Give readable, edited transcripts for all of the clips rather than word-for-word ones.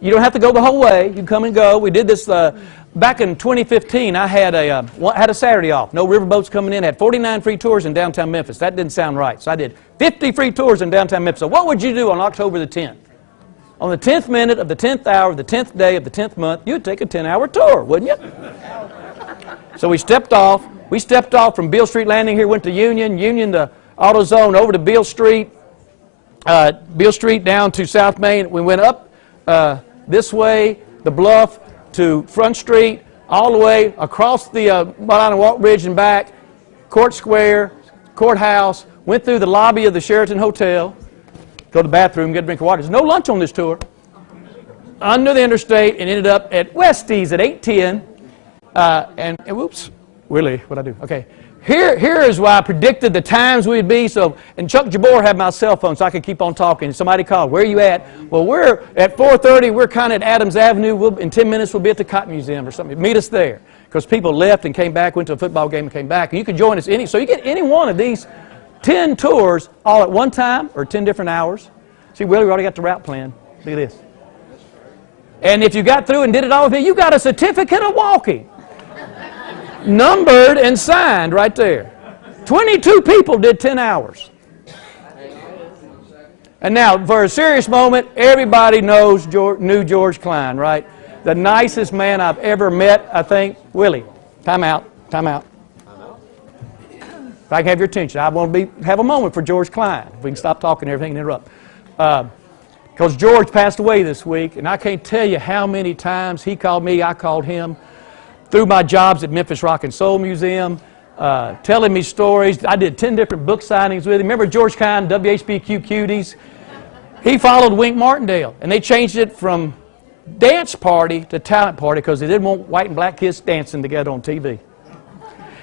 You don't have to go the whole way. You can come and go. We did this back in 2015. I had a Saturday off. No riverboats coming in. I had 49 free tours in downtown Memphis. That didn't sound right. So I did 50 free tours in downtown Memphis. So what would you do on October the 10th? On the 10th minute of the 10th hour of the 10th day of the 10th month, you'd take a 10-hour tour, wouldn't you? So we stepped off. We stepped off from Beale Street Landing here, went to Union to AutoZone, over to Beale Street down to South Main. We went up this way, the bluff, to Front Street, all the way across the Mount Walk Bridge and back, Court Square, Courthouse, went through the lobby of the Sheraton Hotel, go to the bathroom, get a drink of water. There's no lunch on this tour. Under the interstate, and ended up at Westie's at 810. And whoops, really, what'd I do? Okay. Here is why I predicted the times we'd be. So, and Chuck Jabor had my cell phone so I could keep on talking. Somebody called, where are you at? Well, we're at 4:30. We're kind of at Adams Avenue. In 10 minutes, we'll be at the Cotton Museum or something. Meet us there. Because people left and came back, went to a football game and came back. And you can join us so you get any one of these 10 tours all at one time or 10 different hours. See, Willie, we already got the route plan. Look at this. And if you got through and did it all with me, you got a certificate of walking. Numbered and signed right there. 22 people did 10 hours. And now, for a serious moment, everybody knew George Klein, right? The nicest man I've ever met, I think. Willie, time out. If I can have your attention, I want to have a moment for George Klein. If we can stop talking and everything and interrupt. Because George passed away this week, and I can't tell you how many times he called me, I called him. Through my jobs at Memphis Rock and Soul Museum, telling me stories. I did 10 different book signings with him. Remember George Klein, WHBQ Cuties? He followed Wink Martindale, and they changed it from dance party to talent party because they didn't want white and black kids dancing together on TV.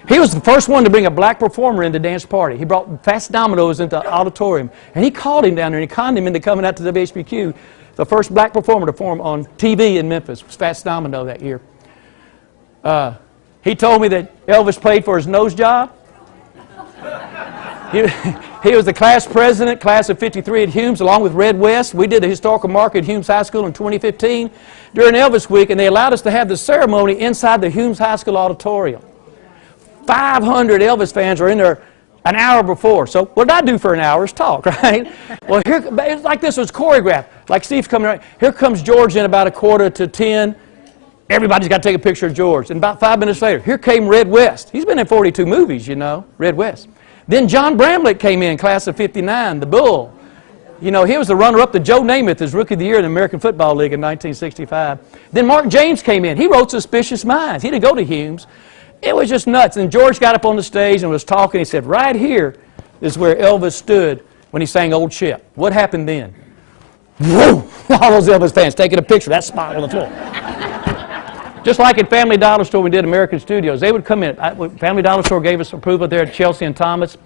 He was the first one to bring a black performer into dance party. He brought Fats Domino's into the auditorium, and he called him down there, and he conned him into coming out to WHBQ. The first black performer to perform on TV in Memphis was Fats Domino that year. He told me that Elvis paid for his nose job. He was the class president, class of '53 at Humes, along with Red West. We did the historical market at Humes High School in 2015 during Elvis Week, and they allowed us to have the ceremony inside the Humes High School auditorium. 500 Elvis fans were in there an hour before. So what did I do for an hour is talk, right? Well, it's like this was choreographed. Like Steve's coming right. Here comes George in about 9:45. Everybody's got to take a picture of George. And about 5 minutes later, here came Red West. He's been in 42 movies, you know, Red West. Then John Bramlett came in, class of '59, the Bull. You know, he was the runner-up to Joe Namath as Rookie of the Year in the American Football League in 1965. Then Mark James came in. He wrote Suspicious Minds. He didn't go to Humes. It was just nuts. And George got up on the stage and was talking. He said, right here is where Elvis stood when he sang Old Ship. What happened then? Whoa! All those Elvis fans taking a picture of that spot on the floor. Just like at Family Dollar Store, we did American Studios. They would come in. Family Dollar Store gave us approval there at Chelsea and Thomas.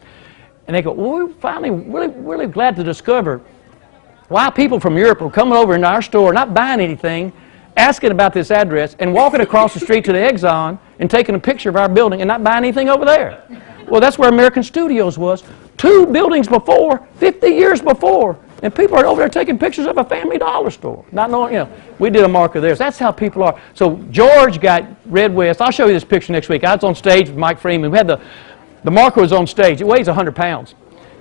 And they go, well, we're finally really glad to discover why people from Europe are coming over into our store, not buying anything, asking about this address, and walking across the street to the Exxon and taking a picture of our building and not buying anything over there. Well, that's where American Studios was. 2 buildings before, 50 years before. And people are over there taking pictures of a Family Dollar Store. Not knowing, you know, we did a marker there. So that's how people are. So George got Red West. I'll show you this picture next week. I was on stage with Mike Freeman. We had the marker was on stage. It weighs 100 pounds.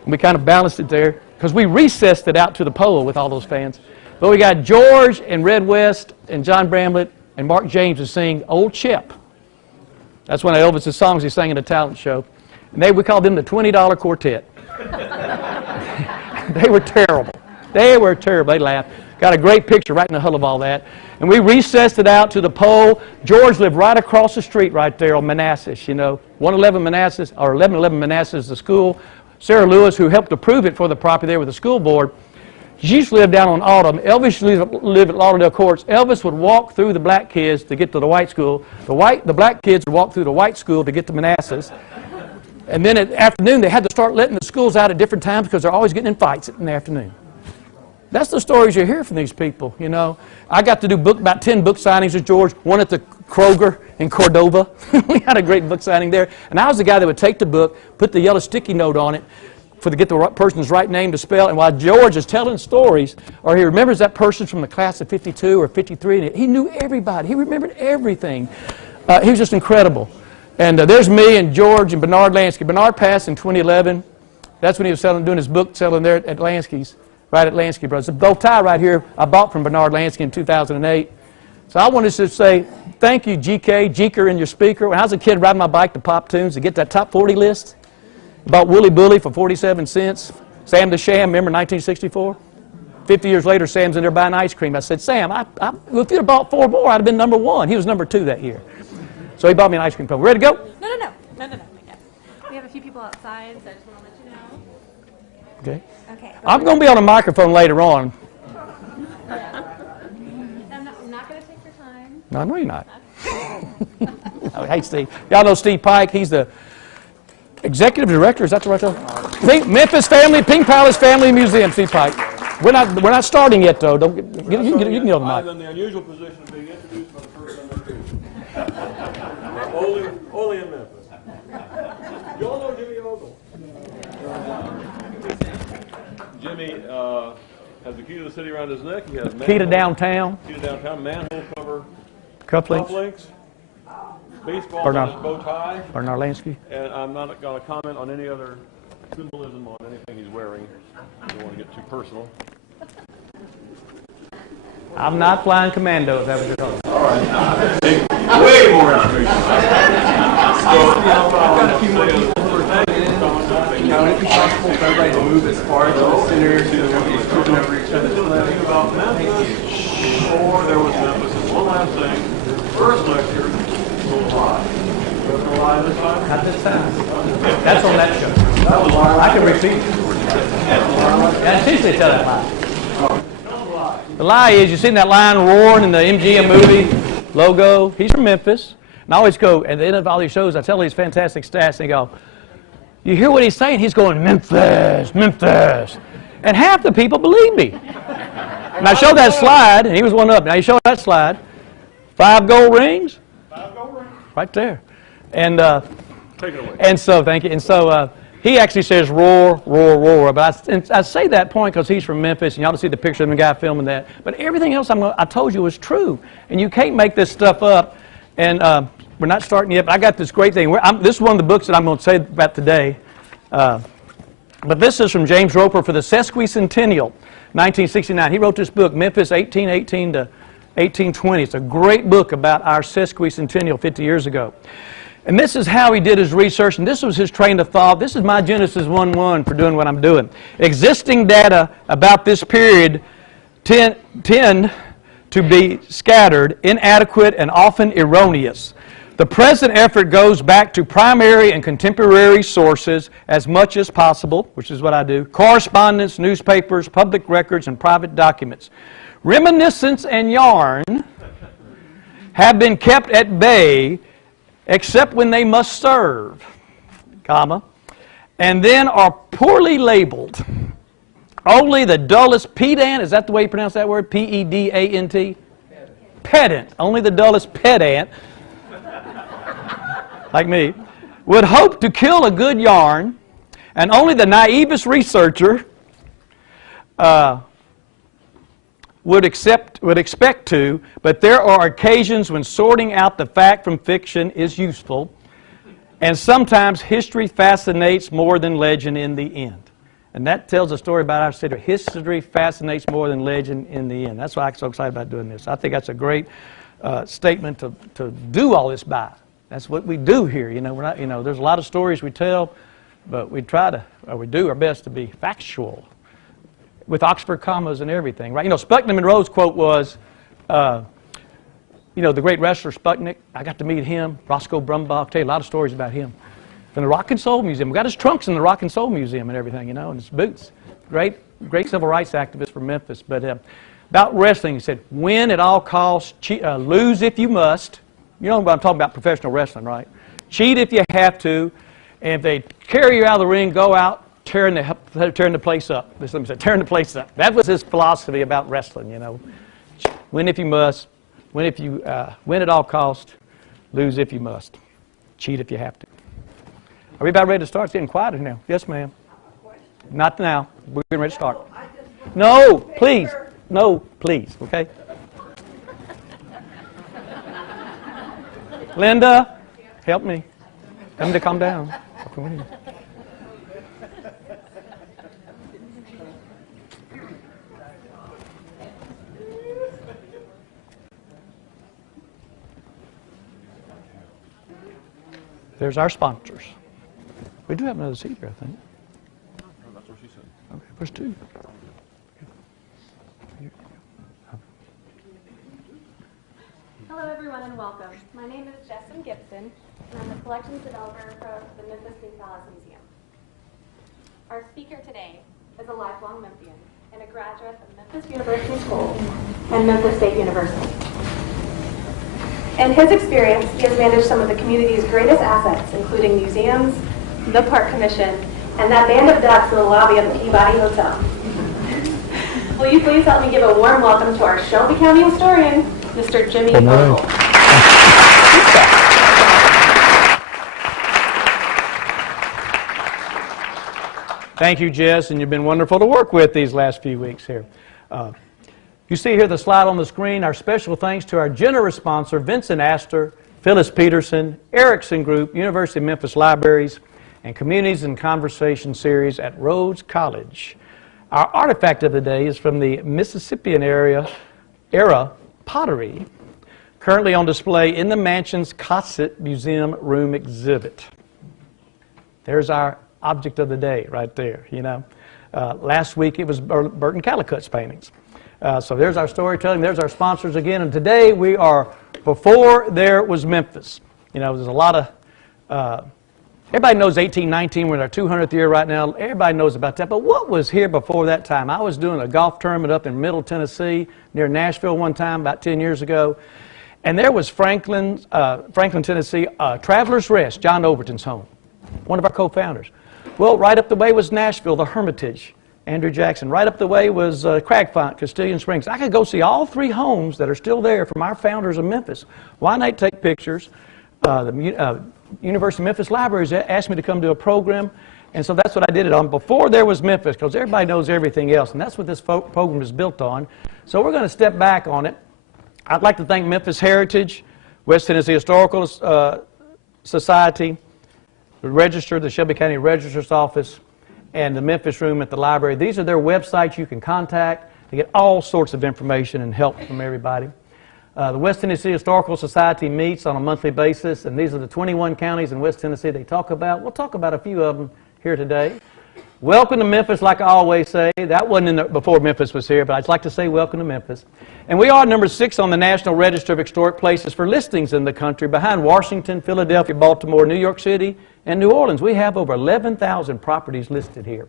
And we kind of balanced it there because we recessed it out to the pole with all those fans. But we got George and Red West and John Bramlett and Mark James to sing Old Ship. That's one of Elvis's songs he sang in a talent show. And we called them the $20 Quartet. They were terrible. They were terrible. They laughed. Got a great picture right in the huddle of all that. And we recessed it out to the pole. George lived right across the street right there on Manassas, you know. 111 Manassas, or 1111 Manassas, the school. Sarah Lewis, who helped approve it for the property there with the school board, she used to live down on Autumn. Elvis used to live at Lauderdale Courts. Elvis would walk through the black kids to get to the white school. The black kids would walk through the white school to get to Manassas. And then at the afternoon, they had to start letting the schools out at different times because they're always getting in fights in the afternoon. That's the stories you hear from these people, you know. I got to do about 10 book signings with George, one at the Kroger in Cordova. We had a great book signing there. And I was the guy that would take the book, put the yellow sticky note on it, to get the person's right name to spell. And while George is telling stories, or he remembers that person from the class of 52 or 53, and he knew everybody. He remembered everything. He was just incredible. And there's me and George and Bernard Lansky. Bernard passed in 2011. That's when he was doing his book selling there at Lansky's, right at Lansky Brothers. The bow tie right here I bought from Bernard Lansky in 2008. So I wanted to say thank you, GK, Jeker, and your speaker. When I was a kid riding my bike to Pop Tunes to get that top 40 list, bought Wooly Bully for 47 cents. Sam the Sham, remember 1964? 50 years later, Sam's in there buying ice cream. I said, Sam, if you'd have bought 4 more, I'd have been number 1. He was number 2 that year. So he bought me an ice cream cone. Ready to go? No. We have a few people outside, so I just want to let you know. Okay. Okay. I'm going to be on a microphone later on. I'm not going to take your time. No, I know you're not. Oh, hey, Steve. Y'all know Steve Pike. He's the executive director. Is that the right term? Memphis Family, Pink Palace Family Museum, Steve Pike. We're not starting yet, though. You can get on the mic. I'm in the unusual position of being introduced for the first time. Only in Memphis. You all know Jimmy Ogle. Jimmy has the key to the city around his neck. He has Key to downtown. Key to downtown. Manhole cover. Cufflinks. Baseball on his bow tie. Bernard Lansky. And I'm not going to comment on any other symbolism on anything he's wearing. I don't want to get too personal. I'm not flying commando, if that was your thought. All right. Way more information. I've got a few more people who are coming in. Would it be possible for everybody to move as far to the center so nobody's tripping over each other's Think about Memphis before there was Memphis. And one last thing. First lecture was live. Was it live this time? Not this time. That's on that show. That was live. I can repeat it. Yeah, seriously, tell that lie. The lie is, you seen that lion roaring in the MGM movie logo? He's from Memphis. And I always go, at the end of all these shows, I tell these fantastic stats, and they go, you hear what he's saying? He's going, Memphis, Memphis. And half the people believe me. And I showed that slide, and he was one up. Now you show that slide. 5 gold rings. 5 gold rings. Right there. And Take it away. And so, thank you. And so he actually says roar, roar, roar. But I say that point because he's from Memphis, and y'all see the picture of the guy filming that. But everything else I told you was true. And you can't make this stuff up. And we're not starting yet, but I got this great thing. This is one of the books that I'm going to say about today. But this is from James Roper for the Sesquicentennial, 1969. He wrote this book, Memphis 1818 to 1820. It's a great book about our sesquicentennial 50 years ago. And this is how he did his research, and this was his train of thought. This is my Genesis 1:1 for doing what I'm doing. Existing data about this period tend to be scattered, inadequate, and often erroneous. The present effort goes back to primary and contemporary sources as much as possible, which is what I do, correspondence, newspapers, public records, and private documents. Reminiscence and yarn have been kept at bay except when they must serve, comma, and then are poorly labeled. Only the dullest pedant, is that the way you pronounce that word? P-E-D-A-N-T? Pedant. Only the dullest pedant, like me, would hope to kill a good yarn, and only the naivest researcher would expect to, but there are occasions when sorting out the fact from fiction is useful, and sometimes history fascinates more than legend in the end. And that tells a story about our city. History fascinates more than legend in the end. That's why I'm so excited about doing this. I think that's a great statement to do all this by. That's what we do here. You know, we're not. You know, there's a lot of stories we tell, but we try to, or we do our best to be factual, with Oxford commas and everything, right? You know, Sputnik Monroe's quote was, you know, the great wrestler Sputnik. I got to meet him. Roscoe Brumbaugh. I'll tell you a lot of stories about him. From the Rock and Soul Museum. We got his trunks in the Rock and Soul Museum and everything, you know, and his boots. Great civil rights activist from Memphis. But about wrestling, he said, win at all costs, lose if you must. You know what I'm talking about, professional wrestling, right? Cheat if you have to. And if they carry you out of the ring, go out tearing the place up. This said, tearing the place up. That was his philosophy about wrestling, you know. Win if you must. Win at all costs. Lose if you must. Cheat if you have to. Are we about ready to start? It's getting quieter now. Yes, ma'am. Not now. We're getting ready to start. No, please. No, please. Okay? Linda, help me. Tell me to calm down. There's our sponsors. We do have another seat here, I think. That's what she said. Okay, there's two. Hello, everyone, and welcome. My name is Jessamine Gibson, and I'm the collections developer for the Memphis New Palace Museum. Our speaker today is a lifelong Memphian and a graduate of Memphis University School and Memphis State University. In his experience, he has managed some of the community's greatest assets, including museums, the Park Commission, and that band of ducks in the lobby of the Peabody Hotel. Will you please help me give a warm welcome to our Shelby County historian, Mr. Jimmy Ogle. Thank you, Jess, and you've been wonderful to work with these last few weeks here. You see here the slide on the screen, our special thanks to our generous sponsor, Vincent Astor, Phyllis Peterson, Erickson Group, University of Memphis Libraries, and Communities and Conversation Series at Rhodes College. Our artifact of the day is from the Mississippian era pottery, currently on display in the mansion's Cosset Museum Room exhibit. There's our object of the day right there, you know. Last week it was Burton Callicut's paintings. So there's our storytelling, there's our sponsors again, and today we are before there was Memphis. You know, there's a lot of, everybody knows 1819, we're in our 200th year right now, everybody knows about that, but what was here before that time? I was doing a golf tournament up in Middle Tennessee, near Nashville one time, about 10 years ago, and there was Franklin, Tennessee, Traveler's Rest, John Overton's home, one of our co-founders. Well, right up the way was Nashville, the Hermitage, Andrew Jackson. Right up the way was Cragfont, Castilian Springs. I could go see all three homes that are still there from our founders of Memphis. Why not take pictures? The University of Memphis Libraries asked me to come do a program, and so that's what I did it on before there was Memphis, because everybody knows everything else, and that's what this program is built on. So we're going to step back on it. I'd like to thank Memphis Heritage, West Tennessee Historical Society, the Register, the Shelby County Registrar's Office, and the Memphis Room at the library. These are their websites you can contact to get all sorts of information and help from everybody. The West Tennessee Historical Society meets on a monthly basis, and these are the 21 counties in West Tennessee they talk about. We'll talk about a few of them here today. Welcome to Memphis, like I always say. That wasn't before Memphis was here, but I'd like to say welcome to Memphis. And we are number 6 on the National Register of Historic Places for listings in the country, behind Washington, Philadelphia, Baltimore, New York City, and New Orleans. We have over 11,000 properties listed here.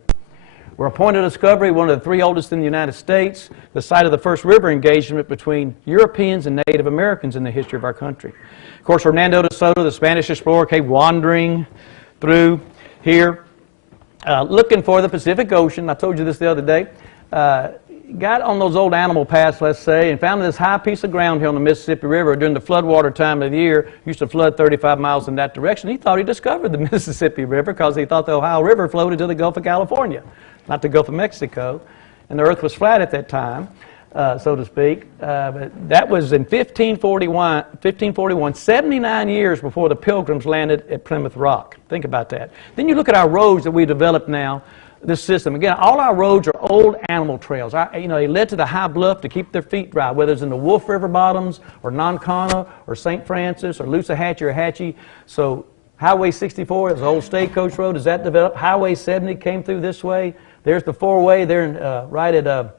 We're a point of discovery, one of the 3 oldest in the United States, the site of the first river engagement between Europeans and Native Americans in the history of our country. Of course, Hernando de Soto, the Spanish explorer, came wandering through here, looking for the Pacific Ocean. I told you this the other day. Got on those old animal paths, let's say, and found this high piece of ground here on the Mississippi River during the floodwater time of the year. Used to flood 35 miles in that direction. He thought he discovered the Mississippi River because he thought the Ohio River flowed into the Gulf of California, not the Gulf of Mexico. And the earth was flat at that time, so to speak. But that was in 1541, 79 years before the Pilgrims landed at Plymouth Rock. Think about that. Then you look at our roads that we developed now, this system. Again, all our roads are old animal trails. They led to the high bluff to keep their feet dry, whether it's in the Wolf River bottoms, or Nonconnah, or St. Francis, or Lousahachie, or Hacci. So Highway 64 is the old stagecoach road. As that developed, Highway 70 came through this way. There's the 4-way there right at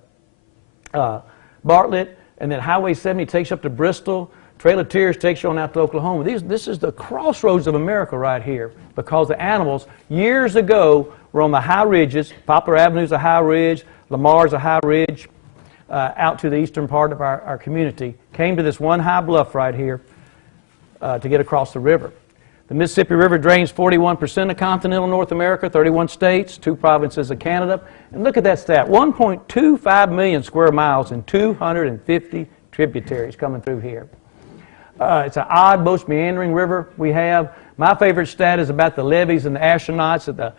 Bartlett, and then Highway 70 takes you up to Bristol. Trail of Tears takes you on out to Oklahoma. This is the crossroads of America right here, because the animals years ago were on the high ridges. Poplar Avenue's a high ridge, Lamar's a high ridge, out to the eastern part of our community. Came to this one high bluff right here to get across the river. The Mississippi River drains 41% of continental North America, 31 states, 2 provinces of Canada. And look at that stat, 1.25 million square miles and 250 tributaries coming through here. It's an odd, most meandering river we have. My favorite stat is about the levees and the astronauts.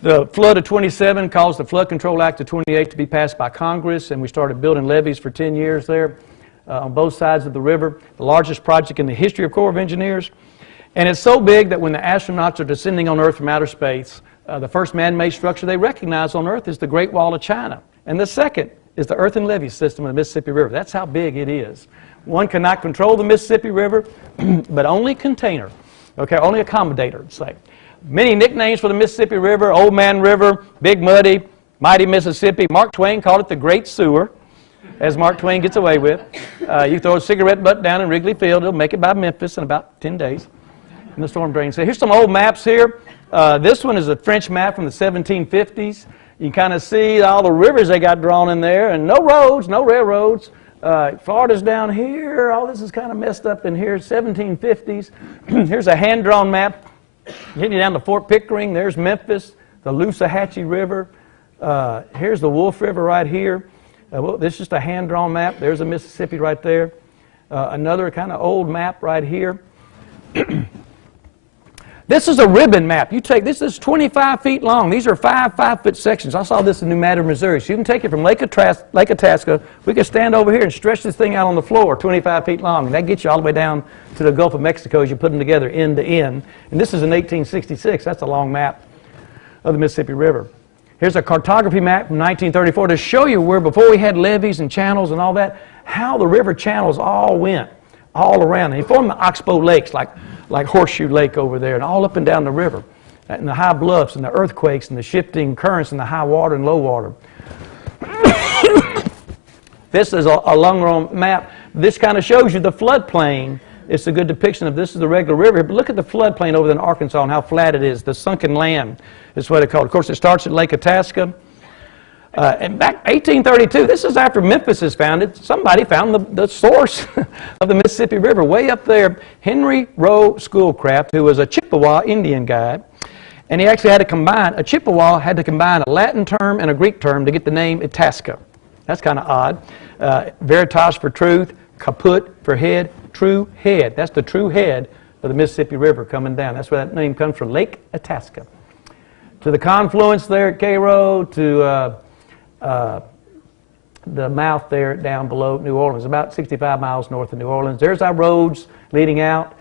The flood of 27 caused the Flood Control Act of 28 to be passed by Congress, and we started building levees for 10 years there on both sides of the river, the largest project in the history of Corps of Engineers. And it's so big that when the astronauts are descending on Earth from outer space, the first man-made structure they recognize on Earth is the Great Wall of China. And the second is the earthen levee system of the Mississippi River. That's how big it is. One cannot control the Mississippi River, but only container, okay, only accommodator, say. Many nicknames for the Mississippi River: Old Man River, Big Muddy, Mighty Mississippi. Mark Twain called it the Great Sewer, as Mark Twain gets away with. You throw a cigarette butt down in Wrigley Field, it'll make it by Memphis in about 10 days. And the storm drains. So here's some old maps here. This one is a French map from the 1750s. You can kind of see all the rivers they got drawn in there, and no roads, no railroads. Florida's down here. All this is kind of messed up in here. 1750s. Here's a hand-drawn map. Getting you down to Fort Pickering, there's Memphis, the Hacci River. Here's the Wolf River right here. Well, this is just a hand-drawn map. There's the Mississippi right there. Another kind of old map right here. This is a ribbon map. This is 25 feet long. These are 5-foot sections. I saw this in New Madrid, Missouri. So you can take it from Lake Itasca. We could stand over here and stretch this thing out on the floor 25 feet long. And that gets you all the way down to the Gulf of Mexico as you put them together end to end. And this is in 1866. That's a long map of the Mississippi River. Here's a cartography map from 1934 to show you where, before we had levees and channels and all that, how the river channels all went all around. And they formed the oxbow lakes, like Horseshoe Lake over there, and all up and down the river, and the high bluffs, and the earthquakes, and the shifting currents, and the high water and low water. This is a long map. This kind of shows you the floodplain. It's a good depiction of this is the regular river, but look at the floodplain over there in Arkansas and how flat it is. The sunken land is what it's called. Of course, it starts at Lake Itasca. And back 1832, this is after Memphis is founded, somebody found the source of the Mississippi River way up there. Henry Rowe Schoolcraft, who was a Chippewa Indian guy, and he actually had to combine, a Chippewa had to combine a Latin term and a Greek term to get the name Itasca. That's kind of odd. Veritas for truth, caput for head, true head. That's the true head of the Mississippi River coming down. That's where that name comes from, Lake Itasca. To the confluence there at Cairo, to the mouth there down below New Orleans, about 65 miles north of New Orleans. There's our roads leading out.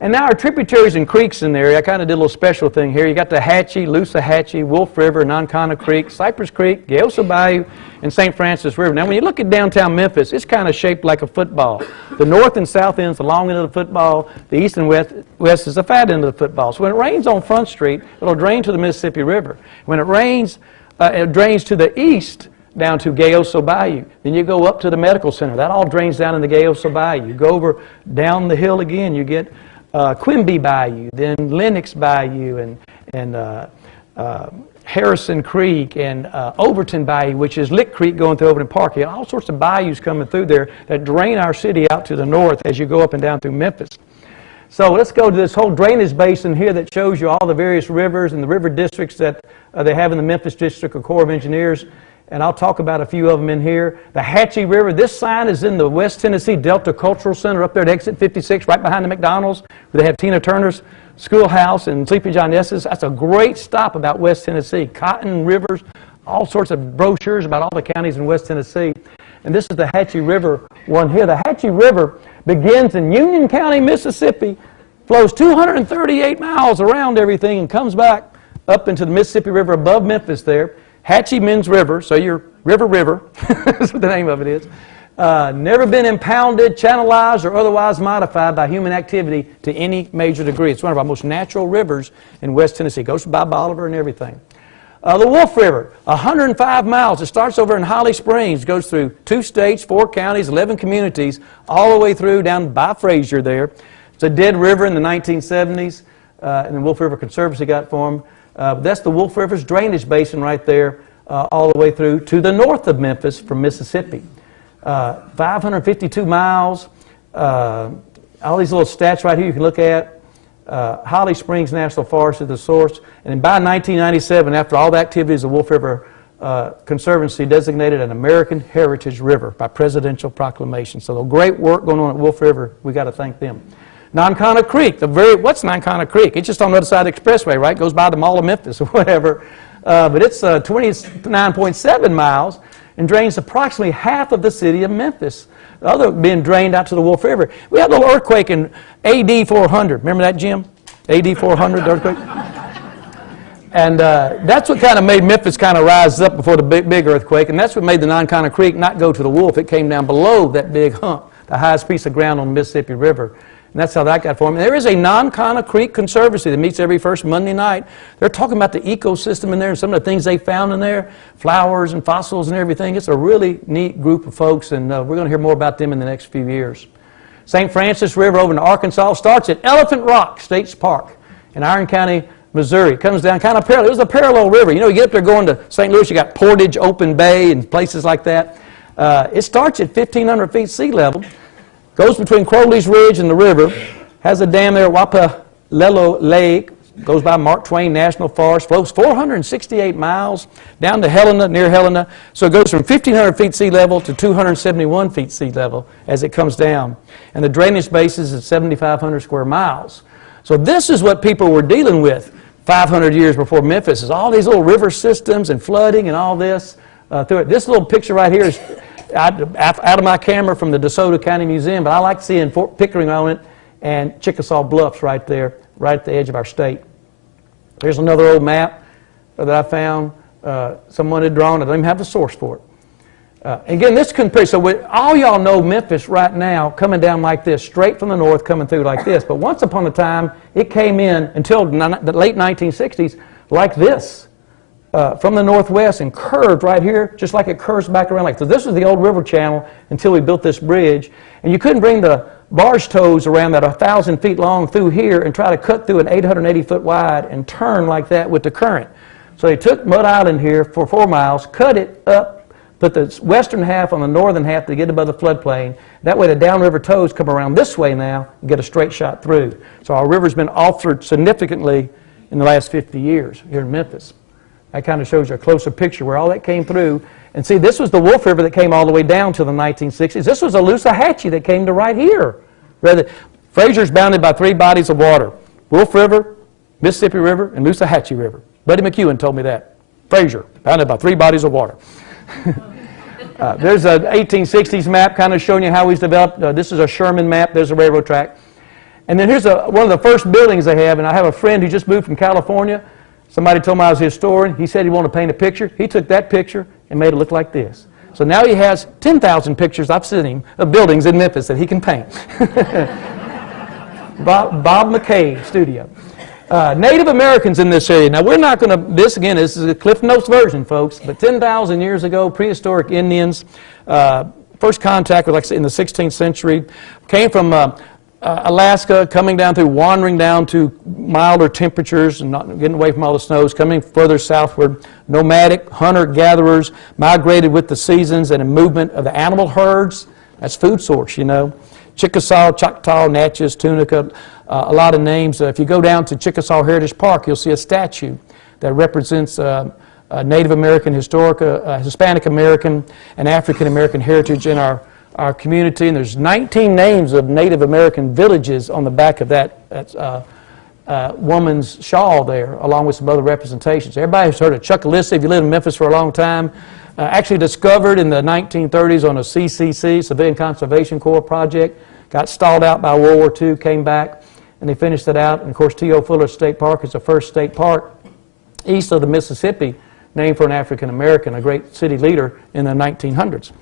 And now our tributaries and creeks in there. I kind of did a little special thing here. You got the Hacci, Hacci, Wolf River, Nankana Creek, Cypress Creek, Gayoso Bayou, and St. Francis River. Now when you look at downtown Memphis, it's kind of shaped like a football. The north and south ends, the long end of the football. The east and west is the fat end of the football. So when it rains on Front Street, it'll drain to the Mississippi River. When it rains, it drains to the east down to Gayoso Bayou. Then you go up to the medical center. That all drains down into Gayoso Bayou. You go over down the hill again, you get Quimby Bayou, then Lennox Bayou, and Harrison Creek, and Overton Bayou, which is Lick Creek going through Overton Park. You have all sorts of bayous coming through there that drain our city out to the north as you go up and down through Memphis. So let's go to this whole drainage basin here that shows you all the various rivers and the river districts that they have in the Memphis District of Corps of Engineers. And I'll talk about a few of them in here. The Hacci River, this sign is in the West Tennessee Delta Cultural Center up there at exit 56, right behind the McDonald's, where they have Tina Turner's schoolhouse and Sleepy John Ness's. That's a great stop about West Tennessee. Cotton rivers, all sorts of brochures about all the counties in West Tennessee. And this is the Hacci River one here. The Hacci River begins in Union County, Mississippi, flows 238 miles around everything, and comes back up into the Mississippi River above Memphis there. Hacci Men's River, so your river, that's what the name of it is. Never been impounded, channelized, or otherwise modified by human activity to any major degree. It's one of our most natural rivers in West Tennessee. It goes by Bolivar and everything. The Wolf River, 105 miles. It starts over in Holly Springs, goes through 2 states, 4 counties, 11 communities, all the way through down by Frazier there. It's a dead river in the 1970s, and the Wolf River Conservancy got formed. That's the Wolf River's drainage basin right there, all the way through to the north of Memphis from Mississippi. 552 miles, all these little stats right here you can look at. Holly Springs National Forest is the source. And by 1997, after all the activities, the Wolf River Conservancy designated an American Heritage River by presidential proclamation. So the great work going on at Wolf River, we got to thank them. Nankana Creek, what's Nankana Creek? It's just on the other side of the expressway, right? It goes by the Mall of Memphis or whatever. but it's 29.7 miles and drains approximately half of the city of Memphis. The other being drained out to the Wolf River. We had a little earthquake in AD 400. Remember that, Jim? AD 400 earthquake? And that's what kind of made Memphis kind of rise up before the big earthquake, and that's what made the Nonconnah Creek not go to the Wolf. It came down below that big hump, the highest piece of ground on the Mississippi River. And that's how that got formed. And there is a Nonconnah Creek Conservancy that meets every first Monday night. They're talking about the ecosystem in there and some of the things they found in there, flowers and fossils and everything. It's a really neat group of folks, and we're going to hear more about them in the next few years. St. Francis River over in Arkansas starts at Elephant Rock State Park in Iron County, Missouri. It comes down kind of parallel. It was a parallel river. You know, you get up there going to St. Louis, you got Portage, Open Bay, and places like that. It starts at 1,500 feet sea level. Goes between Crowley's Ridge and the river, has a dam there at Wapalelo Lake, goes by Mark Twain National Forest, flows 468 miles down to Helena, near Helena. So it goes from 1,500 feet sea level to 271 feet sea level as it comes down. And the drainage basis is 7,500 square miles. So this is what people were dealing with 500 years before Memphis, is all these little river systems and flooding and all this through it. This little picture right here is out of my camera from the DeSoto County Museum, but I like seeing Fort Pickering on it and Chickasaw Bluffs right there, right at the edge of our state. Here's another old map that I found. Someone had drawn. I don't even have the source for it. Again, this compares. So all y'all know Memphis right now coming down like this, straight from the north, coming through like this. But once upon a time, it came in until the late 1960s like this. From the northwest and curved right here, just like it curves back around. So this was the old river channel until we built this bridge. And you couldn't bring the barge tows around that 1,000 feet long through here and try to cut through an 880 foot wide and turn like that with the current. So they took Mud Island here for 4 miles, cut it up, put the western half on the northern half to get above the floodplain. That way the downriver tows come around this way now and get a straight shot through. So our river's been altered significantly in the last 50 years here in Memphis. That kind of shows you a closer picture where all that came through. And see, this was the Wolf River that came all the way down to the 1960s. This was a Hacci that came to right here. Frazier's bounded by 3 bodies of water: Wolf River, Mississippi River, and Hacci River. Buddy McEwen told me that. Frazier, bounded by 3 bodies of water. There's an 1860s map kind of showing you how he's developed. This is a Sherman map. There's a railroad track. And then here's one of the first buildings they have, and I have a friend who just moved from California. Somebody told me I was a historian. He said he wanted to paint a picture. He took that picture and made it look like this. So now he has 10,000 pictures, I've seen him, of buildings in Memphis that he can paint. Bob McKay studio. Native Americans in this area. Now we're not going to, this is a Cliff Notes version, folks, but 10,000 years ago, prehistoric Indians, first contact, like I said, in the 16th century, came from Alaska, coming down through, wandering down to milder temperatures and not getting away from all the snows, coming further southward. Nomadic, hunter-gatherers, migrated with the seasons and a movement of the animal herds. That's food source, you know. Chickasaw, Choctaw, Natchez, Tunica, a lot of names. If you go down to Chickasaw Heritage Park, you'll see a statue that represents Native American, Hispanic American, and African American heritage in our community, and there's 19 names of Native American villages on the back of that woman's shawl there, along with some other representations. Everybody has heard of Chucalissa, if you lived in Memphis for a long time. Actually discovered in the 1930s on a CCC, Civilian Conservation Corps project, got stalled out by World War II, came back, and they finished it out. And of course, T.O. Fuller State Park is the first state park east of the Mississippi, named for an African American, a great city leader in the 1900s.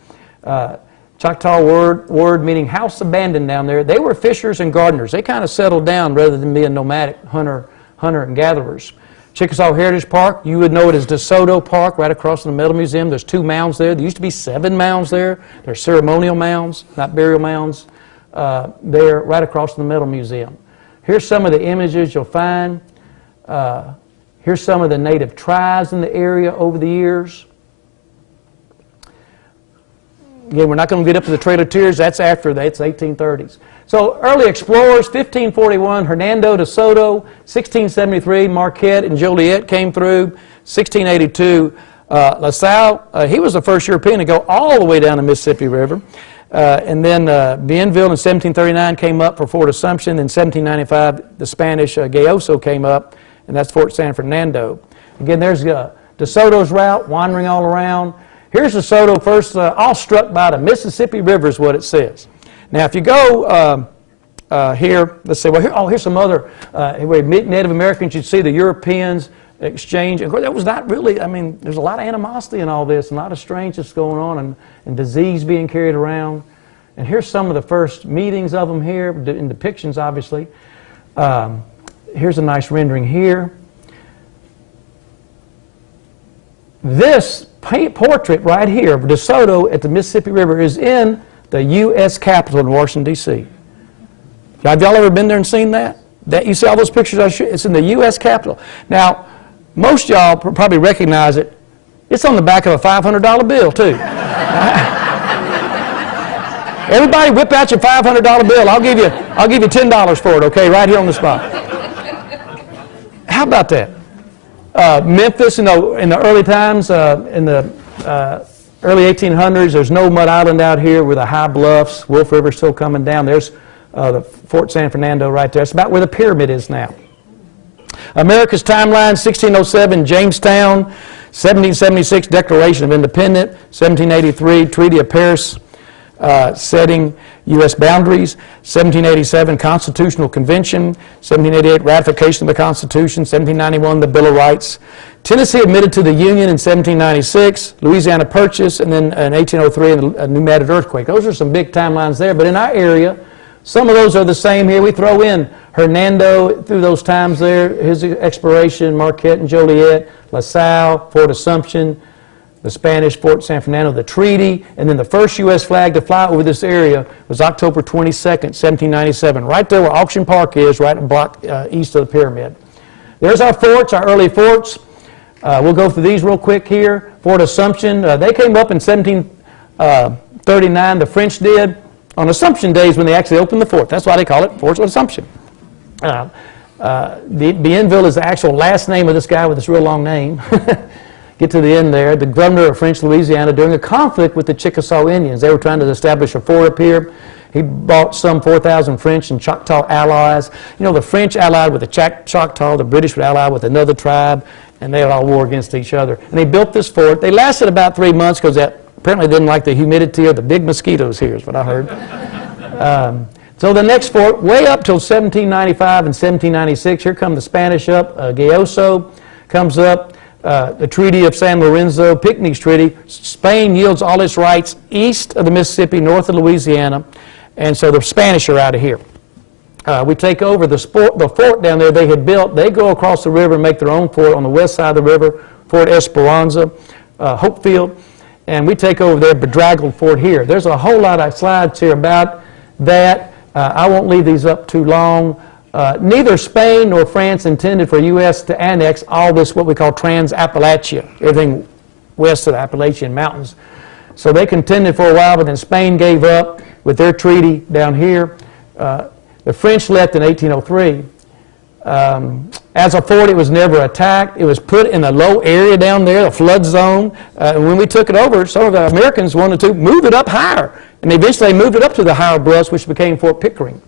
Choctaw word meaning house abandoned down there. They were fishers and gardeners. They kind of settled down rather than being nomadic hunter and gatherers. Chickasaw Heritage Park, you would know it as DeSoto Park, right across from the Metal Museum. There's 2 mounds there. There used to be 7 mounds there. They're ceremonial mounds, not burial mounds. There, right across from the Metal Museum. Here's some of the images you'll find. Here's some of the native tribes in the area over the years. Again, we're not going to get up to the Trail of Tears. That's after that. It's 1830s. So early explorers, 1541, Hernando de Soto. 1673, Marquette and Joliet came through. 1682, La Salle, he was the first European to go all the way down the Mississippi River. And then Bienville in 1739 came up for Fort Assumption. In 1795, the Spanish Gayoso came up, and that's Fort San Fernando. Again, there's DeSoto's route, wandering all around. Here's DeSoto first, all struck by the Mississippi River is what it says. Now, if you go here, let's say, well, here's some other, where Native Americans, you'd see the Europeans exchange. Of course, that was not really, I mean, there's a lot of animosity in all this, and a lot of strangeness going on, and disease being carried around. And here's some of the first meetings of them here, in depictions, obviously. Here's a nice rendering here. This portrait right here of DeSoto at the Mississippi River is in the U.S. Capitol in Washington, D.C. Have y'all ever been there and seen that? You see all those pictures? It's in the U.S. Capitol. Now, most of y'all probably recognize it. It's on the back of a $500 bill, too. Everybody whip out your $500 bill. I'll give you $10 for it, okay, right here on the spot. How about that? Memphis, in the early times, in the early 1800s, there's no mud island out here with the high bluffs. Wolf River still coming down. There's the Fort San Fernando right there. It's about where the pyramid is now. America's timeline, 1607, Jamestown, 1776, Declaration of Independence, 1783, Treaty of Paris, setting U.S. boundaries, 1787, Constitutional Convention, 1788, ratification of the Constitution, 1791, the Bill of Rights. Tennessee admitted to the Union in 1796, Louisiana Purchase, and then in 1803, a pneumatic earthquake. Those are some big timelines there, but in our area, some of those are the same here. We throw in Hernando through those times there, his exploration, Marquette and Joliet, La Salle, Fort Assumption, the Spanish Fort San Fernando, the treaty, and then the first U.S. flag to fly over this area was October 22nd, 1797, right there where Auction Park is, right a block east of the pyramid. There's our forts, our early forts. We'll go through these real quick here. Fort Assumption, they came up in 1739, the French did, on Assumption days when they actually opened the fort. That's why they call it Fort Assumption. Bienville is the actual last name of this guy with this real long name. Get to the end there. The governor of French Louisiana during a conflict with the Chickasaw Indians. They were trying to establish a fort up here. He bought some 4,000 French and Choctaw allies. You know, the French allied with the Choctaw, the British would ally with another tribe, and they would all war against each other. And they built this fort. They lasted about 3 months because that apparently didn't like the humidity or the big mosquitoes here is what I heard. So the next fort, way up till 1795 and 1796, here come the Spanish up. Gayoso comes up. The Treaty of San Lorenzo, Picnic's Treaty. Spain yields all its rights east of the Mississippi, north of Louisiana, and so the Spanish are out of here. We take over the fort down there they had built. They go across the river and make their own fort on the west side of the river, Fort Esperanza, Hopefield, and we take over their bedraggled fort here. There's a whole lot of slides here about that. I won't leave these up too long. Neither Spain nor France intended for U.S. to annex all this, what we call Trans-Appalachia, everything west of the Appalachian Mountains. So they contended for a while, but then Spain gave up with their treaty down here. The French left in 1803. As a fort, it was never attacked. It was put in a low area down there, a flood zone. When we took it over, some of the Americans wanted to move it up higher, and eventually they moved it up to the higher bluffs, which became Fort Pickering.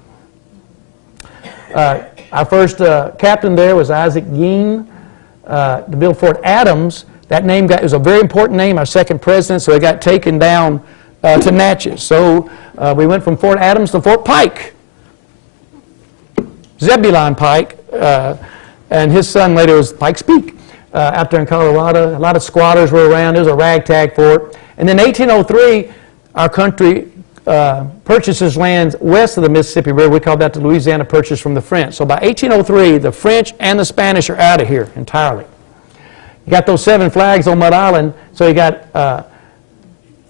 Our first captain there was Isaac Yean. To build Fort Adams, that name was a very important name, our second president, so it got taken down to Natchez. So we went from Fort Adams to Fort Pike. Zebulon Pike, and his son later was Pike's Peak. Out there in Colorado, a lot of squatters were around. It was a ragtag fort. And then 1803, our country purchases lands west of the Mississippi River. We call that the Louisiana Purchase from the French. So by 1803, the French and the Spanish are out of here entirely. You got those 7 flags on Mud Island, so you got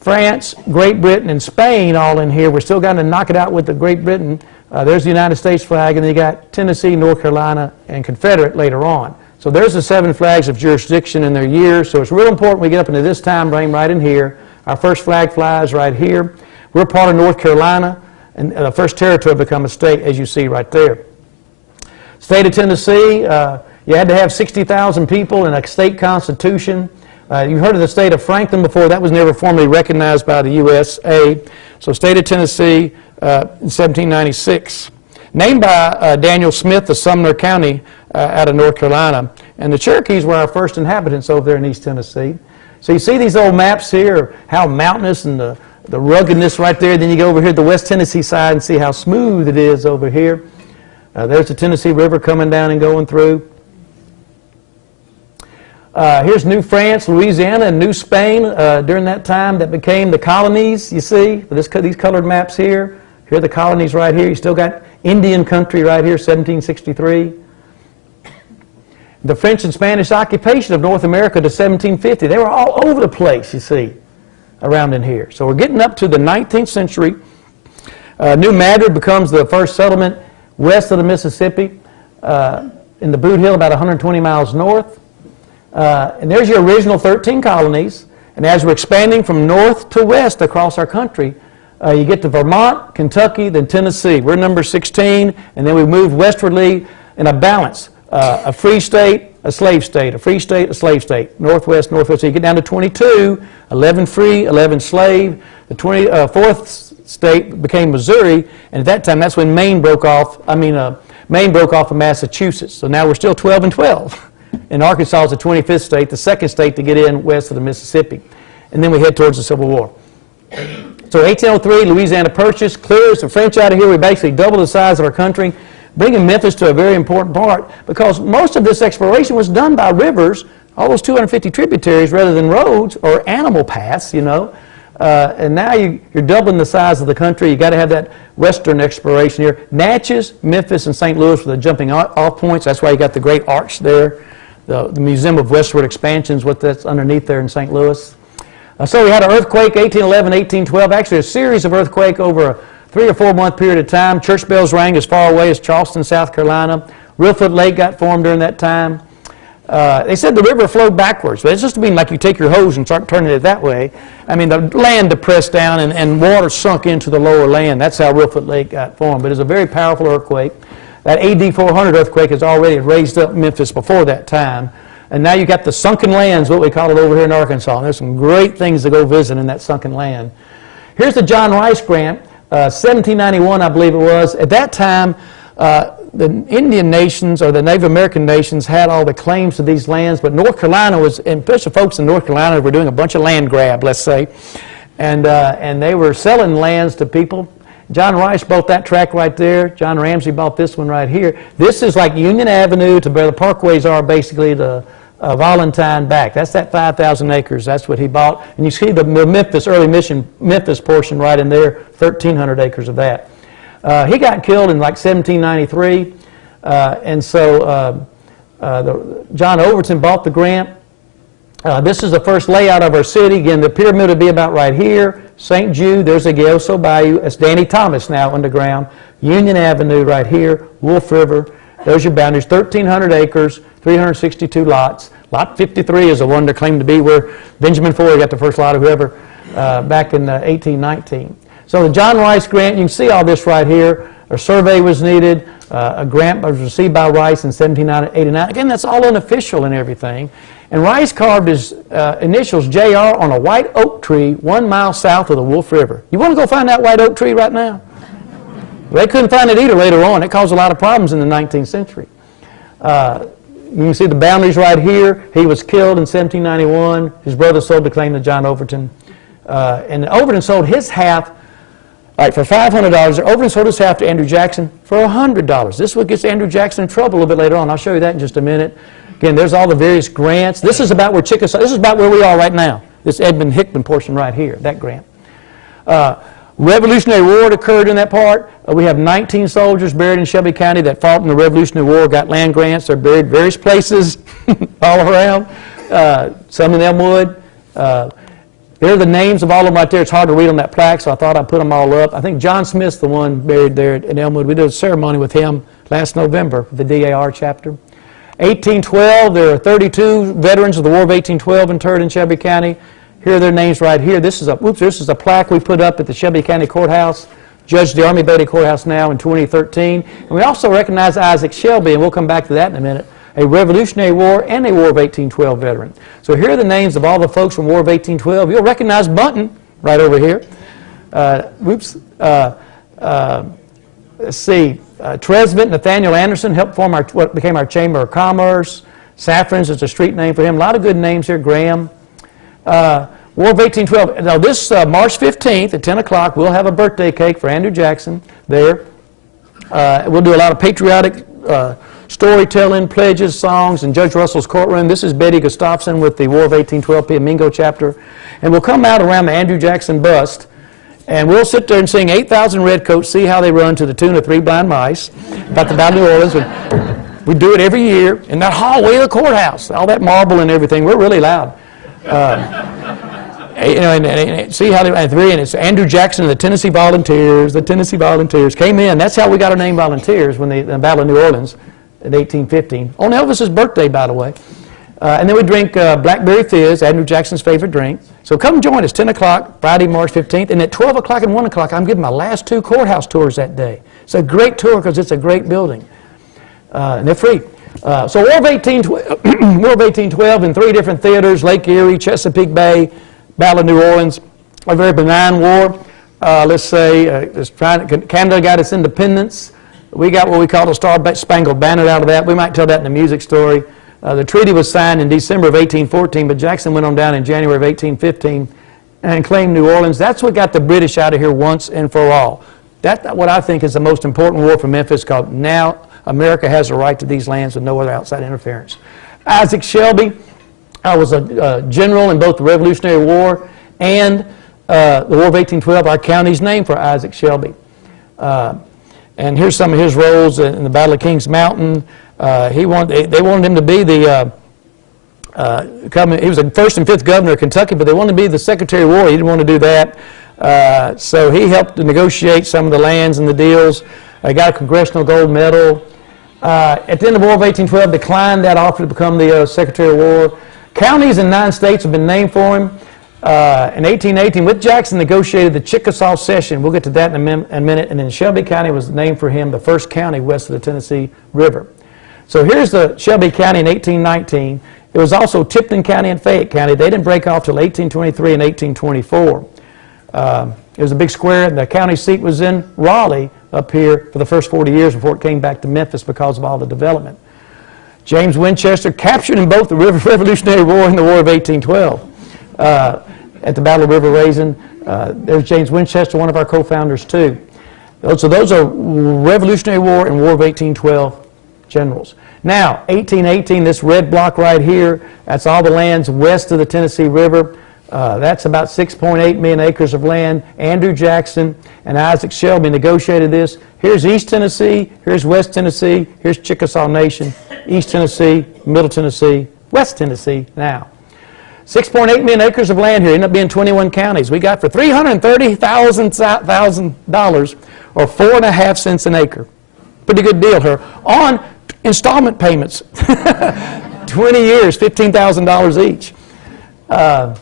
France, Great Britain, and Spain all in here. We're still going to knock it out with the Great Britain. There's the United States flag, and then you got Tennessee, North Carolina, and Confederate later on. So there's the 7 flags of jurisdiction in their years. So it's real important we get up into this time frame right in here. Our first flag flies right here. We're part of North Carolina, and the first territory to become a state, as you see right there. State of Tennessee, you had to have 60,000 people in a state constitution. You heard of the state of Franklin before. That was never formally recognized by the USA. So state of Tennessee in 1796. Named by Daniel Smith of Sumner County, out of North Carolina. And the Cherokees were our first inhabitants over there in East Tennessee. So you see these old maps here, how mountainous and the ruggedness right there. Then you go over here to the West Tennessee side and see how smooth it is over here. There's the Tennessee River coming down and going through. Here's New France, Louisiana, and New Spain during that time that became the colonies, you see. These colored maps here. Here are the colonies right here. You still got Indian country right here, 1763. The French and Spanish occupation of North America to 1750. They were all over the place, you see, around in here. So we're getting up to the 19th century. New Madrid becomes the first settlement west of the Mississippi in the Boot Hill, about 120 miles north. And there's your original 13 colonies. And as we're expanding from north to west across our country, you get to Vermont, Kentucky, then Tennessee. We're number 16, and then we move westwardly in a balance. A free state, a slave state, a free state, a slave state, northwest, northwest. So you get down to 22, 11 free, 11 slave. The 24th state became Missouri, and at that time, that's when Maine broke off. Maine broke off of Massachusetts. So now we're still 12 and 12. And Arkansas is the 25th state, the second state to get in west of the Mississippi. And then we head towards the Civil War. So 1803, Louisiana Purchase clears the French out of here. We basically double the size of our country, bringing Memphis to a very important part because most of this exploration was done by rivers, all those 250 tributaries rather than roads or animal paths, you know. And now you're doubling the size of the country. You've got to have that western exploration here. Natchez, Memphis, and St. Louis were the jumping off points. That's why you got the great arch there. The Museum of Westward Expansion is what that's underneath there in St. Louis. So we had an earthquake, 1811, 1812, actually a series of earthquakes over a 3 or 4 month period of time. Church bells rang as far away as Charleston, South Carolina. Reelfoot Lake got formed during that time. They said the river flowed backwards, but it's just mean like you take your hose and start turning it that way. I mean, the land depressed down and water sunk into the lower land. That's how Reelfoot Lake got formed. But it was a very powerful earthquake. That AD 400 earthquake has already raised up Memphis before that time. And now you got the sunken lands, what we call it over here in Arkansas. And there's some great things to go visit in that sunken land. Here's the John Rice Grant, 1791, I believe it was. At that time, the Indian nations or the Native American nations had all the claims to these lands, but North Carolina was, and especially folks in North Carolina were doing a bunch of land grab, let's say, and they were selling lands to people. John Rice bought that tract right there. John Ramsey bought this one right here. This is like Union Avenue to where the parkways are, basically to Valentine back. That's that 5,000 acres. That's what he bought. And you see the Memphis, early Memphis portion right in there, 1,300 acres of that. He got killed in like 1793, and so John Overton bought the grant. This is the first layout of our city. Again, the pyramid would be about right here. St. Jude, there's the Gayoso Bayou. That's Danny Thomas now underground. Union Avenue right here. Wolf River. There's your boundaries. 1,300 acres, 362 lots. Lot 53 is the one that claimed to be where Benjamin Ford got the first lot or whoever back in 1819. So the John Rice grant, you can see all this right here. A survey was needed. A grant was received by Rice in 1789. Again, that's all unofficial and everything. And Rice carved his initials JR on a white oak tree 1 mile south of the Wolf River. You want to go find that white oak tree right now? They couldn't find it either later on. It caused a lot of problems in the 19th century. You can see the boundaries right here. He was killed in 1791. His brother sold the claim to John Overton. And Overton sold his half for $500. Overton sold his half to Andrew Jackson for $100. This is what gets Andrew Jackson in trouble a little bit later on. I'll show you that in just a minute. Again, there's all the various grants. This is about where Chickasaw, this is about where we are right now. This Edmund Hickman portion right here, that grant. Revolutionary War occurred in that part. We have 19 soldiers buried in Shelby County that fought in the Revolutionary War, got land grants. They're buried various places all around. Some in Elmwood. There are the names of all of them right there. It's hard to read on that plaque, so I thought I'd put them all up. I think John Smith's the one buried there in Elmwood. We did a ceremony with him last November, the DAR chapter. 1812, there are 32 veterans of the War of 1812 interred in Shelby County. Here are their names right here. This is a plaque we put up at the Shelby County Courthouse, Judge the Army Beatty Courthouse now in 2013. And we also recognize Isaac Shelby, and we'll come back to that in a minute, a Revolutionary War and a War of 1812 veteran. So here are the names of all the folks from War of 1812. You'll recognize Bunton right over here. Let's see, Tresvant, Nathaniel Anderson helped form what became our Chamber of Commerce. Saffrons is a street name for him. A lot of good names here. Graham. War of 1812. Now this March 15th at 10 o'clock, we'll have a birthday cake for Andrew Jackson there. We'll do a lot of patriotic storytelling, pledges, songs, in Judge Russell's courtroom. This is Betty Gustafson with the War of 1812 Piamingo chapter. And we'll come out around the Andrew Jackson bust, and we'll sit there and sing 8,000 Redcoats, See How They Run to the tune of Three Blind Mice, about the Battle of New Orleans. We do it every year in that hallway of the courthouse, all that marble and everything. We're really loud. And see how they, and it's Andrew Jackson and the Tennessee Volunteers. The Tennessee Volunteers came in. That's how we got our name Volunteers when the Battle of New Orleans in 1815. On Elvis's birthday, by the way. And then we drink Blackberry Fizz, Andrew Jackson's favorite drink. So come join us, 10 o'clock, Friday, March 15th. And at 12 o'clock and 1 o'clock, I'm giving my last 2 courthouse tours that day. It's a great tour because it's a great building. And they're free. So War of 1812 in 3 different theaters, Lake Erie, Chesapeake Bay, Battle of New Orleans, a very benign war. Let's say Canada got its independence. We got what we call the Star-Spangled Banner out of that. We might tell that in the music story. The treaty was signed in December of 1814, but Jackson went on down in January of 1815 and claimed New Orleans. That's what got the British out of here once and for all. That's what I think is the most important war for Memphis, called now America has a right to these lands with no other outside interference. Isaac Shelby was a general in both the Revolutionary War and the War of 1812. Our county's named for Isaac Shelby. And here's some of his roles in the Battle of Kings Mountain. They wanted him to be the he was the 1st and 5th governor of Kentucky, but they wanted to be the Secretary of War. He didn't want to do that. So he helped to negotiate some of the lands and the deals. Got a Congressional Gold Medal. At the end of the War of 1812, declined that offer to become the Secretary of War. Counties in 9 states have been named for him. In 1818, with Jackson, negotiated the Chickasaw Cession. We'll get to that in a minute. And then Shelby County was named for him, the first county west of the Tennessee River. So here's the Shelby County in 1819. It was also Tipton County and Fayette County. They didn't break off till 1823 and 1824. It was a big square, and the county seat was in Raleigh up here for the first 40 years before it came back to Memphis because of all the development. James Winchester captured in both the Revolutionary War and the War of 1812 at the Battle of River Raisin. There's James Winchester, one of our co-founders too. So those are Revolutionary War and War of 1812 generals. Now, 1818, this red block right here, that's all the lands west of the Tennessee River. That's about 6.8 million acres of land. Andrew Jackson and Isaac Shelby negotiated this. Here's East Tennessee, here's West Tennessee, here's Chickasaw Nation, East Tennessee, Middle Tennessee, West Tennessee now. 6.8 million acres of land here, ended up being 21 counties. We got for $330,000 or 4.5 cents an acre. Pretty good deal here. On installment payments, 20 years, $15,000 each. And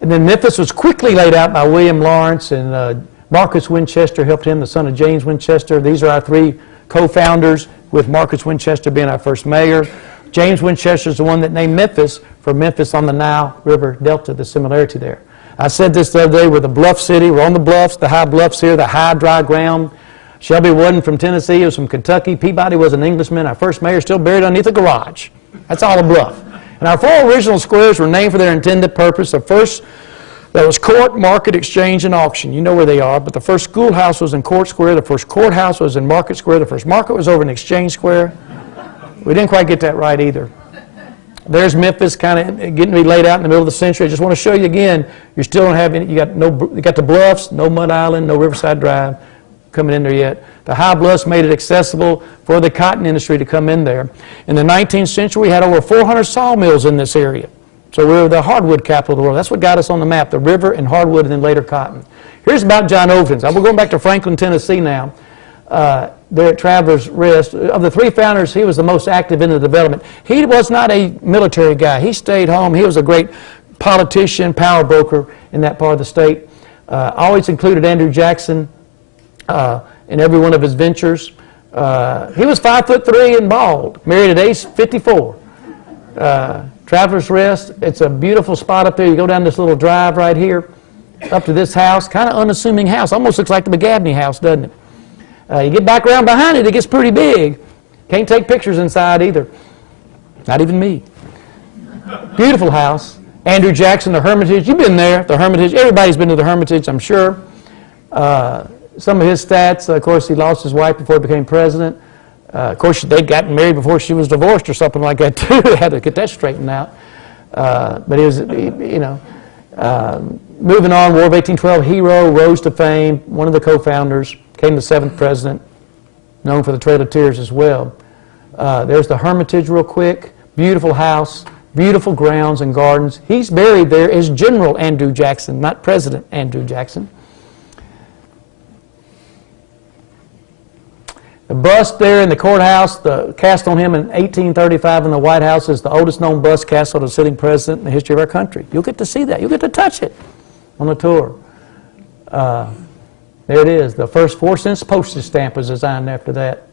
then Memphis was quickly laid out by William Lawrence, and Marcus Winchester helped him, the son of James Winchester. These are our 3 co-founders, with Marcus Winchester being our first mayor. James Winchester is the one that named Memphis for Memphis on the Nile River Delta, the similarity there. I said this the other day, we're the bluff city. We're on the bluffs, the high bluffs here, the high dry ground. Shelby wasn't from Tennessee, he was from Kentucky. Peabody was an Englishman. Our first mayor still buried underneath a garage. That's all a bluff. And our 4 original squares were named for their intended purpose. The first, that was Court, Market, Exchange, and Auction. You know where they are, but the first schoolhouse was in Court Square. The first courthouse was in Market Square. The first market was over in Exchange Square. We didn't quite get that right either. There's Memphis kind of getting to be laid out in the middle of the century. I just want to show you again, you still don't have any, you got the bluffs, no Mud Island, no Riverside Drive coming in there yet. The high bluffs made it accessible for the cotton industry to come in there. In the 19th century, we had over 400 sawmills in this area. So we were the hardwood capital of the world. That's what got us on the map, the river and hardwood and then later cotton. Here's about John Overton's. We're going back to Franklin, Tennessee now. There at Travelers Rest. Of the 3 founders, he was the most active in the development. He was not a military guy. He stayed home. He was a great politician, power broker in that part of the state. Always included Andrew Jackson in every one of his ventures. He was 5'3" and bald, married at age 54. Travelers Rest, it's a beautiful spot up there. You go down this little drive right here, up to this house, kind of unassuming house. Almost looks like the McGabney house, doesn't it? You get back around behind it, it gets pretty big. Can't take pictures inside either. Not even me. Beautiful house. Andrew Jackson, the Hermitage. You've been there, the Hermitage. Everybody's been to the Hermitage, I'm sure. Some of his stats, of course, he lost his wife before he became president. Of course, they'd gotten married before she was divorced or something like that, too. They had to get that straightened out. But he was, you know, moving on, War of 1812 hero, rose to fame, one of the co-founders, became the 7th president, known for the Trail of Tears as well. There's the Hermitage real quick, beautiful house, beautiful grounds and gardens. He's buried there as General Andrew Jackson, not President Andrew Jackson. The bust there in the courthouse, the cast on him in 1835 in the White House, is the oldest known bust cast on a sitting president in the history of our country. You'll get to see that. You'll get to touch it on the tour. There it is. The first 4-cent postage stamp was designed after that.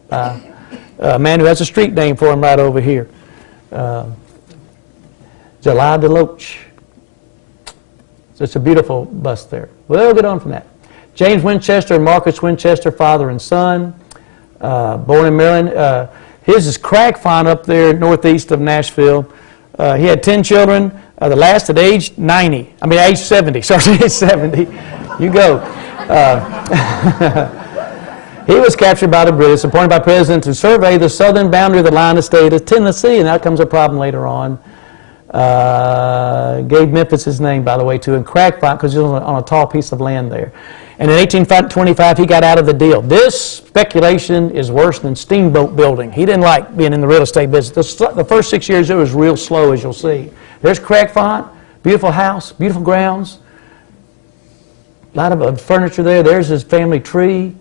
A man who has a street name for him right over here. July DeLoach. So it's a beautiful bust there. Well, we'll get on from that. James Winchester and Marcus Winchester, father and son. Born in Maryland. His is Crag Farm up there northeast of Nashville. He had 10 children. The last at age 90. I mean, age 70. Sorry, age 70. You go. He was captured by the British, appointed by President to survey the southern boundary of the line of state of Tennessee, and that comes a problem later on. Gave Memphis his name, by the way, too, and Crag Farm because he was on a tall piece of land there. And in 1825, he got out of the deal. This speculation is worse than steamboat building. He didn't like being in the real estate business. The first 6 years, it was real slow, as you'll see. There's Crag Font, beautiful house, beautiful grounds, a lot of furniture there. There's his family tree.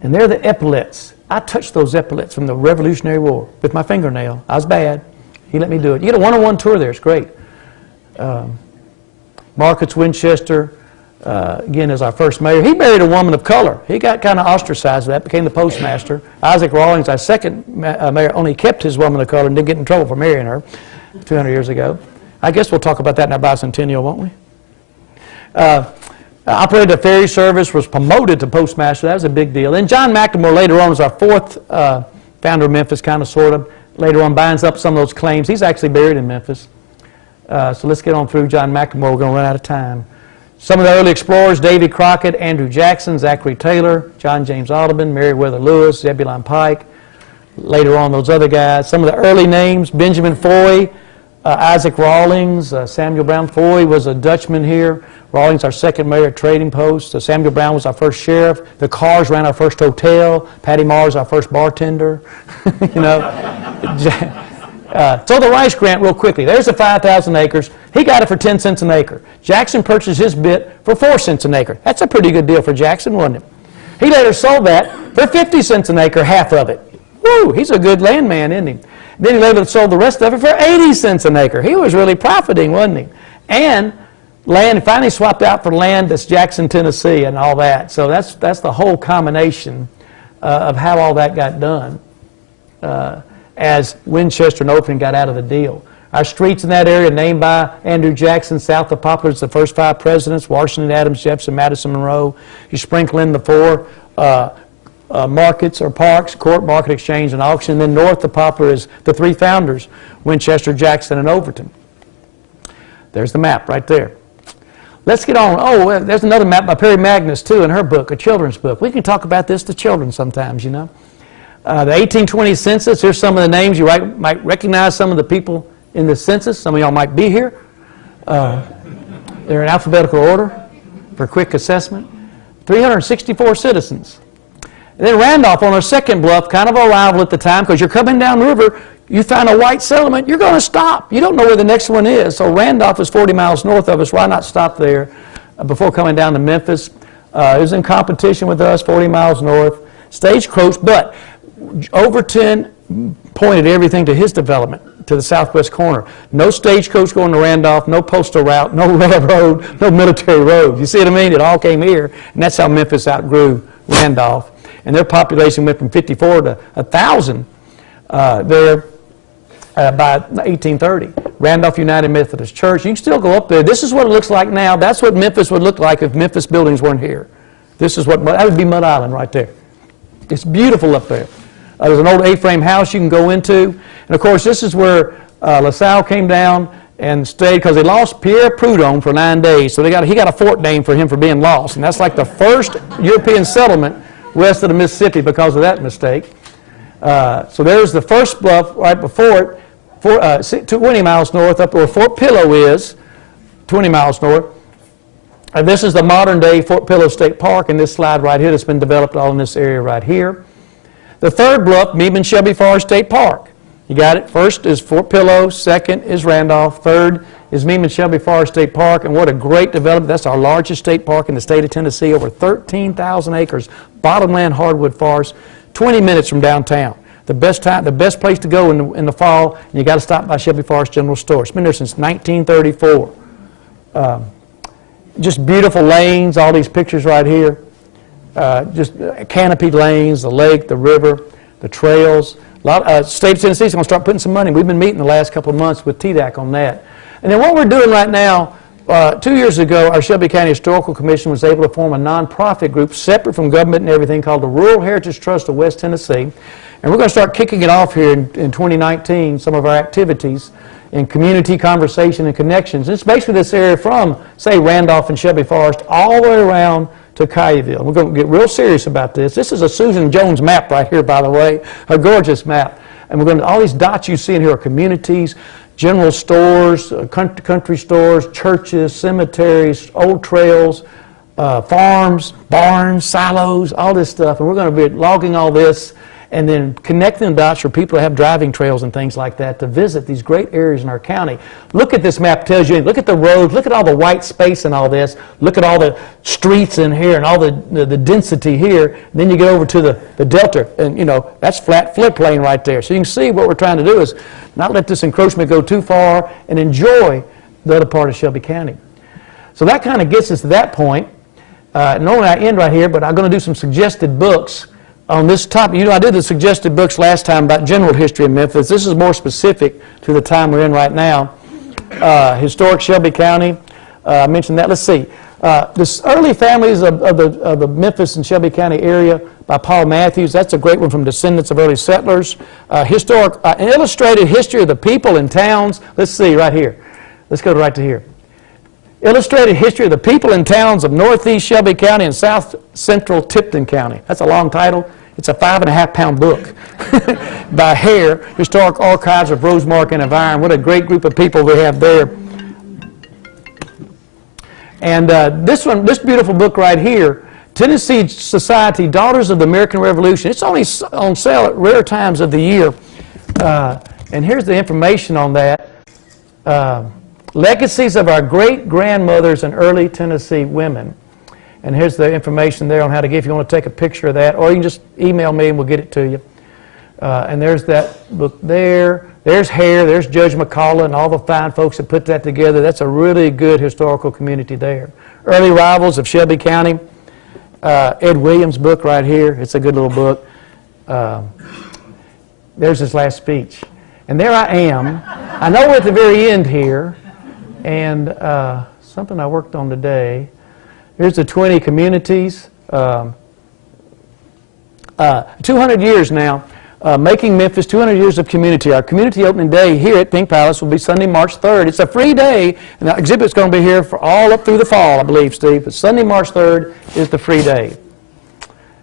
And there are the epaulets. I touched those epaulets from the Revolutionary War with my fingernail. I was bad. He let me do it. You get a one-on-one tour there. It's great. Marcus Winchester, again, is our first mayor. He married a woman of color. He got kind of ostracized for that, became the postmaster. Isaac Rawlings, our second mayor, only kept his woman of color and didn't get in trouble for marrying her 200 years ago. I guess we'll talk about that in our bicentennial, won't we? Operated a ferry service, was promoted to postmaster. That was a big deal. Then John McLemore later on was our 4th founder of Memphis, kind of, sort of. Later on binds up some of those claims. He's actually buried in Memphis. So let's get on through John McLemore. We're going to run out of time. Some of the early explorers: Davy Crockett, Andrew Jackson, Zachary Taylor, John James Audubon, Meriwether Lewis, Zebulon Pike. Later on, those other guys. Some of the early names: Benjamin Foy, Isaac Rawlings, Samuel Brown. Foy was a Dutchman here. Rawlings, our second mayor at Trading Post. Samuel Brown was our first sheriff. The Carrs ran our first hotel. Patty Mars, our first bartender. You know. So the rice grant, real quickly. There's the 5,000 acres. He got it for 10 cents an acre. Jackson purchased his bit for 4 cents an acre. That's a pretty good deal for Jackson, wasn't it? He later sold that for 50 cents an acre, half of it. Woo, he's a good landman, isn't he? Then he later sold the rest of it for 80 cents an acre. He was really profiting, wasn't he? And land finally swapped out for land that's Jackson, Tennessee, and all that. So that's the whole combination of how all that got done as Winchester and Oakland got out of the deal. Our streets in that area named by Andrew Jackson, south of Poplar, it's the first 5 presidents: Washington, Adams, Jefferson, Madison, Monroe. You sprinkle in the 4 markets or parks: Court, Market, Exchange, and Auction. And then north of Poplar is the 3 founders: Winchester, Jackson, and Overton. There's the map right there. Let's get on. Oh, well, there's another map by Perry Magnus, too, in her book, a children's book. We can talk about this to children sometimes, you know. The 1820 census, here's some of the names. You might recognize some of the people in the census. Some of y'all might be here. They're in alphabetical order for quick assessment. 364 citizens. And then Randolph on our second bluff, kind of a rival at the time, because you're coming down the river, you find a white settlement, you're going to stop. You don't know where the next one is. So Randolph is 40 miles north of us. Why not stop there before coming down to Memphis? It was in competition with us, 40 miles north. Stagecoach, but Overton pointed everything to his development, to the southwest corner. No stagecoach going to Randolph, no postal route, no railroad, no military road. You see what I mean? It all came here, and that's how Memphis outgrew Randolph. And their population went from 54 to 1,000 there by 1830. Randolph United Methodist Church. You can still go up there. This is what it looks like now. That's what Memphis would look like if Memphis buildings weren't here. This is what, that would be Mud Island right there. It's beautiful up there. There's an old A-frame house you can go into. And of course, this is where LaSalle came down and stayed because they lost Pierre Prudhomme for 9 days. So he got a fort named for him for being lost. And that's like the first European settlement west of the Mississippi because of that mistake. So there's the first bluff right before it, 20 miles north up where Fort Pillow is, 20 miles north. And this is the modern-day Fort Pillow State Park, and this slide right here that's been developed all in this area right here. The third bluff, Meeman-Shelby Forest State Park. You got it? First is Fort Pillow, second is Randolph, third is Meeman-Shelby Forest State Park, and what a great development. That's our largest state park in the state of Tennessee, over 13,000 acres, bottomland hardwood forest, 20 minutes from downtown. The best place to go in the fall, and you got to stop by Shelby Forest General Store. It's been there since 1934. Just beautiful lanes, all these pictures right here. Just canopied lanes, the lake, the river, the trails. State of Tennessee is going to start putting some money. We've been meeting the last couple of months with TDAC on that. And then what we're doing right now, 2 years ago, our Shelby County Historical Commission was able to form a nonprofit group separate from government and everything called the Rural Heritage Trust of West Tennessee. And we're going to start kicking it off here in 2019, some of our activities in community conversation and connections. It's basically this area from, say, Randolph and Shelby Forest all the way around to Collierville. We're going to get real serious about this. This is a Susan Jones map right here, by the way, a gorgeous map. And we're going to, all these dots you see in here are communities, general stores, country stores, churches, cemeteries, old trails, farms, barns, silos, all this stuff. And we're going to be logging all this and then connecting the dots for people to have driving trails and things like that to visit these great areas in our county. Look at this map, tells you, look at the roads, look at all the white space and all this, look at all the streets in here and all the density here. And then you get over to the delta, and you know, that's flat floodplain right there. So you can see what we're trying to do is not let this encroachment go too far and enjoy the other part of Shelby County. So that kind of gets us to that point. Normally I end right here, but I'm going to do some suggested books on this topic. You know, I did the suggested books last time about general history of Memphis. This is more specific to the time we're in right now. Historic Shelby County, I mentioned that. Let's see. This early families of the Memphis and Shelby County area by Paul Matthews. That's a great one from Descendants of Early Settlers. An illustrated history of the people and towns. Let's see right here. Let's go right to here. Illustrated history of the people and towns of northeast Shelby County and south central Tipton County. That's a long title. It's a 5.5-pound book by Hare, Historic Archives of Rosemark and Environ. What a great group of people we have there. And this beautiful book right here, Tennessee Society, Daughters of the American Revolution. It's only on sale at rare times of the year. And here's the information on that. Legacies of our great-grandmothers and early Tennessee women. And here's the information there on how to get, if you want to take a picture of that, or you can just email me and we'll get it to you. And there's that book there. There's Hare, there's Judge McCullough and all the fine folks that put that together. That's a really good historical community there. Early Rivals of Shelby County. Ed Williams' book right here. It's a good little book. There's his last speech. And there I am. I know we're at the very end here. And something I worked on today. Here's the 20 communities. 200 years now. Making Memphis, 200 years of community. Our community opening day here at Pink Palace will be Sunday, March 3rd. It's a free day, and the exhibit's going to be here for all up through the fall, I believe, Steve. But Sunday, March 3rd is the free day.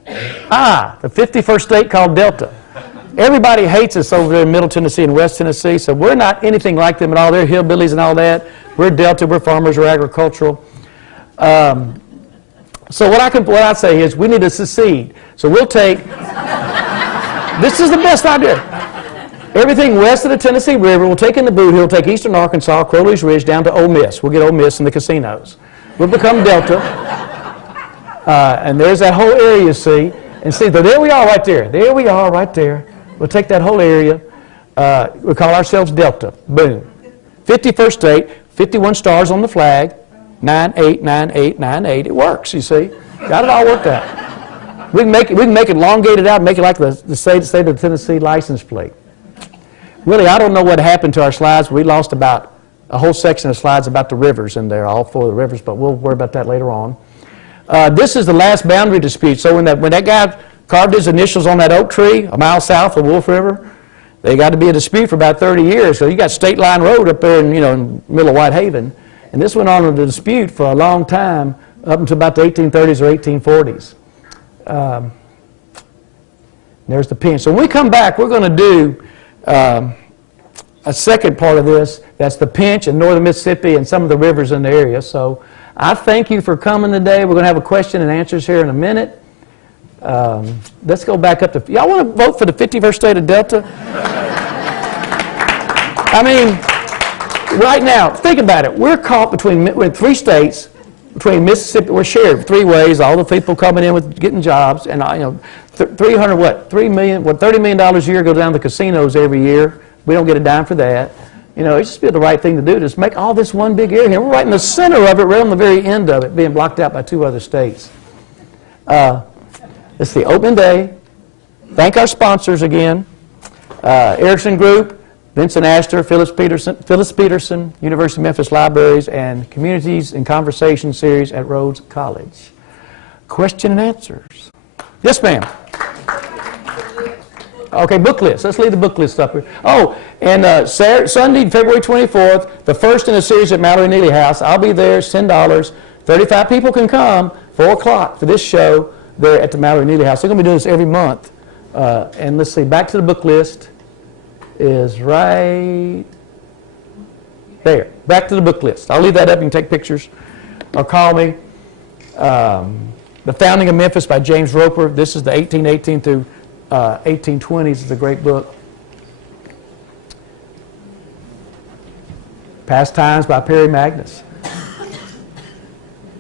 The 51st state called Delta. Everybody hates us over there in Middle Tennessee and West Tennessee, so we're not anything like them at all. They're hillbillies and all that. We're Delta, we're farmers, we're agricultural. So what I say is we need to secede. So we'll take, this is the best idea. Everything west of the Tennessee River, we'll take in the Boot Hill, take eastern Arkansas, Crowley's Ridge, down to Ole Miss. We'll get Ole Miss and the casinos. We'll become Delta. And there's that whole area, you see. And see, there we are right there. There we are right there. We'll take that whole area. We'll call ourselves Delta. Boom. 51st state, 51 stars on the flag, 989898. It works, you see. Got it all worked out. We can make it elongated out and make it like the state of the Tennessee license plate. Really, I don't know what happened to our slides. We lost about a whole section of slides about the rivers in there, all 4 of the rivers, but we'll worry about that later on. This is the last boundary dispute. So when that guy carved his initials on that oak tree a mile south of Wolf River. They got to be a dispute for about 30 years. So you got State Line Road up there in, in the middle of Whitehaven. And this went on with a dispute for a long time, up until about the 1830s or 1840s. There's the pinch. So when we come back, we're going to do a second part of this. That's the pinch in northern Mississippi and some of the rivers in the area. So I thank you for coming today. We're going to have a question and answers here in a minute. Let's go back up to, y'all want to vote for the 51st state of Delta? I mean, right now, think about it. We're caught between three states, between Mississippi, we're shared three ways, all the people coming in with getting jobs, and $30 million a year go down to the casinos every year. We don't get a dime for that. It's just be the right thing to do, just make all this one big area. We're right in the center of it, right on the very end of it, being blocked out by two other states. It's the opening day. Thank our sponsors again. Erickson Group, Vincent Astor, Phyllis Peterson, University of Memphis Libraries, and Communities in Conversation Series at Rhodes College. Question and answers. Yes, ma'am. Okay, book list. Let's leave the book list up here. Oh, and Sunday, February 24th, the first in a series at Mallory Neely House. I'll be there. It's $10. 35 people can come. 4 o'clock for this show there at the Mallory Neely House. They're going to be doing this every month. And let's see, back to the book list is right there. Back to the book list. I'll leave that up. You can take pictures or call me. The Founding of Memphis by James Roper. This is the 1818 through 1820s. It's a great book. Pastimes by Perry Magnus.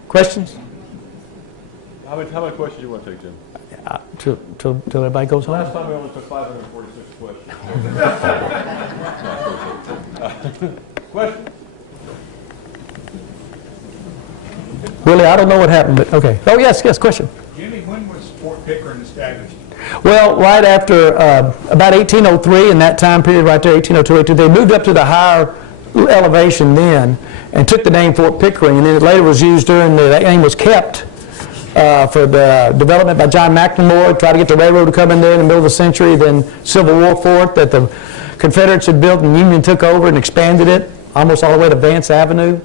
Questions? How many questions do you want to take, Jim? Till everybody goes home. Last time we only took 546 questions. Question? Willie, I don't know what happened, but okay. Oh, yes, question. Jimmy, when was Fort Pickering established? Well, right after about 1803, in that time period right there, 1802, they moved up to the higher elevation then and took the name Fort Pickering, and then it later was used that name was kept for the development by John McNamara, tried to get the railroad to come in there in the middle of the century, then Civil War fort that the Confederates had built and Union took over and expanded it almost all the way to Vance Avenue.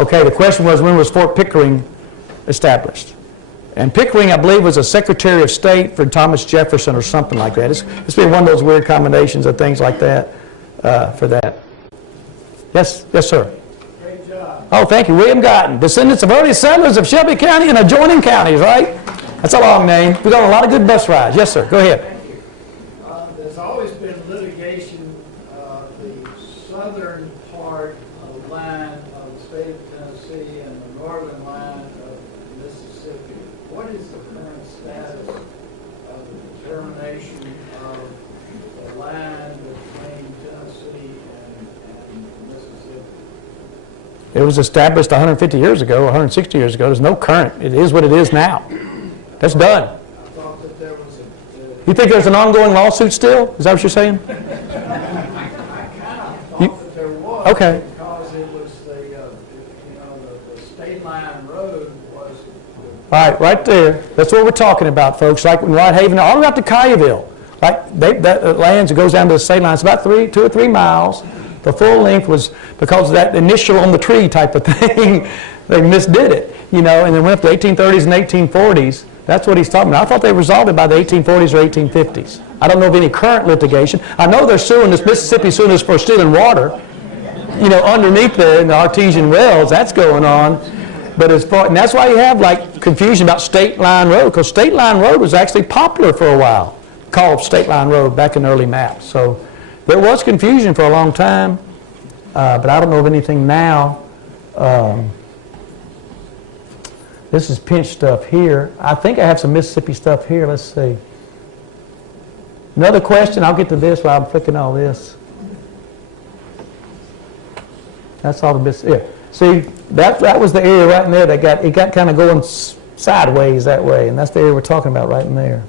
Okay, the question was, when was Fort Pickering established? And Pickering, I believe, was a Secretary of State for Thomas Jefferson or something like that. It's been one of those weird combinations of things like that for that. Yes, sir. Great job. Oh, thank you. William Gotton, descendants of early settlers of Shelby County and adjoining counties, right? That's a long name. We've got a lot of good bus rides. Yes, sir. Go ahead. Thank you. There's always been litigation the southern part of the line of the state of Tennessee and the northern line of Mississippi. What is the current status of the determination of the line between Tennessee and Mississippi? It was established 150 years ago, 160 years ago. There's no current. It is what it is now. That's done. I thought that there was You think there's an ongoing lawsuit still? Is that what you're saying? I kind of thought that there was. Okay. Because it was the state line road was. All right, right there. That's what we're talking about, folks. Like in Whitehaven, all the way up to Collierville. Like that lands, it goes down to the state line. It's about 2 or 3 miles. The full length was because of that initial on the tree type of thing. They misdid it, and then went up to 1830s and 1840s. That's what he's talking about. I thought they resolved it by the 1840s or 1850s. I don't know of any current litigation. I know they're suing this, Mississippi suing us for stealing water, underneath there in the artesian wells. That's going on. But and that's why you have confusion about State Line Road, because State Line Road was actually popular for a while, called State Line Road back in early maps. So there was confusion for a long time, but I don't know of anything now. This is pinch stuff here. I think I have some Mississippi stuff here. Let's see. Another question. I'll get to this while I'm flicking all this. That's all the Mississippi. Yeah. See, that was the area right in there that got kind of going sideways that way, and that's the area we're talking about right in there.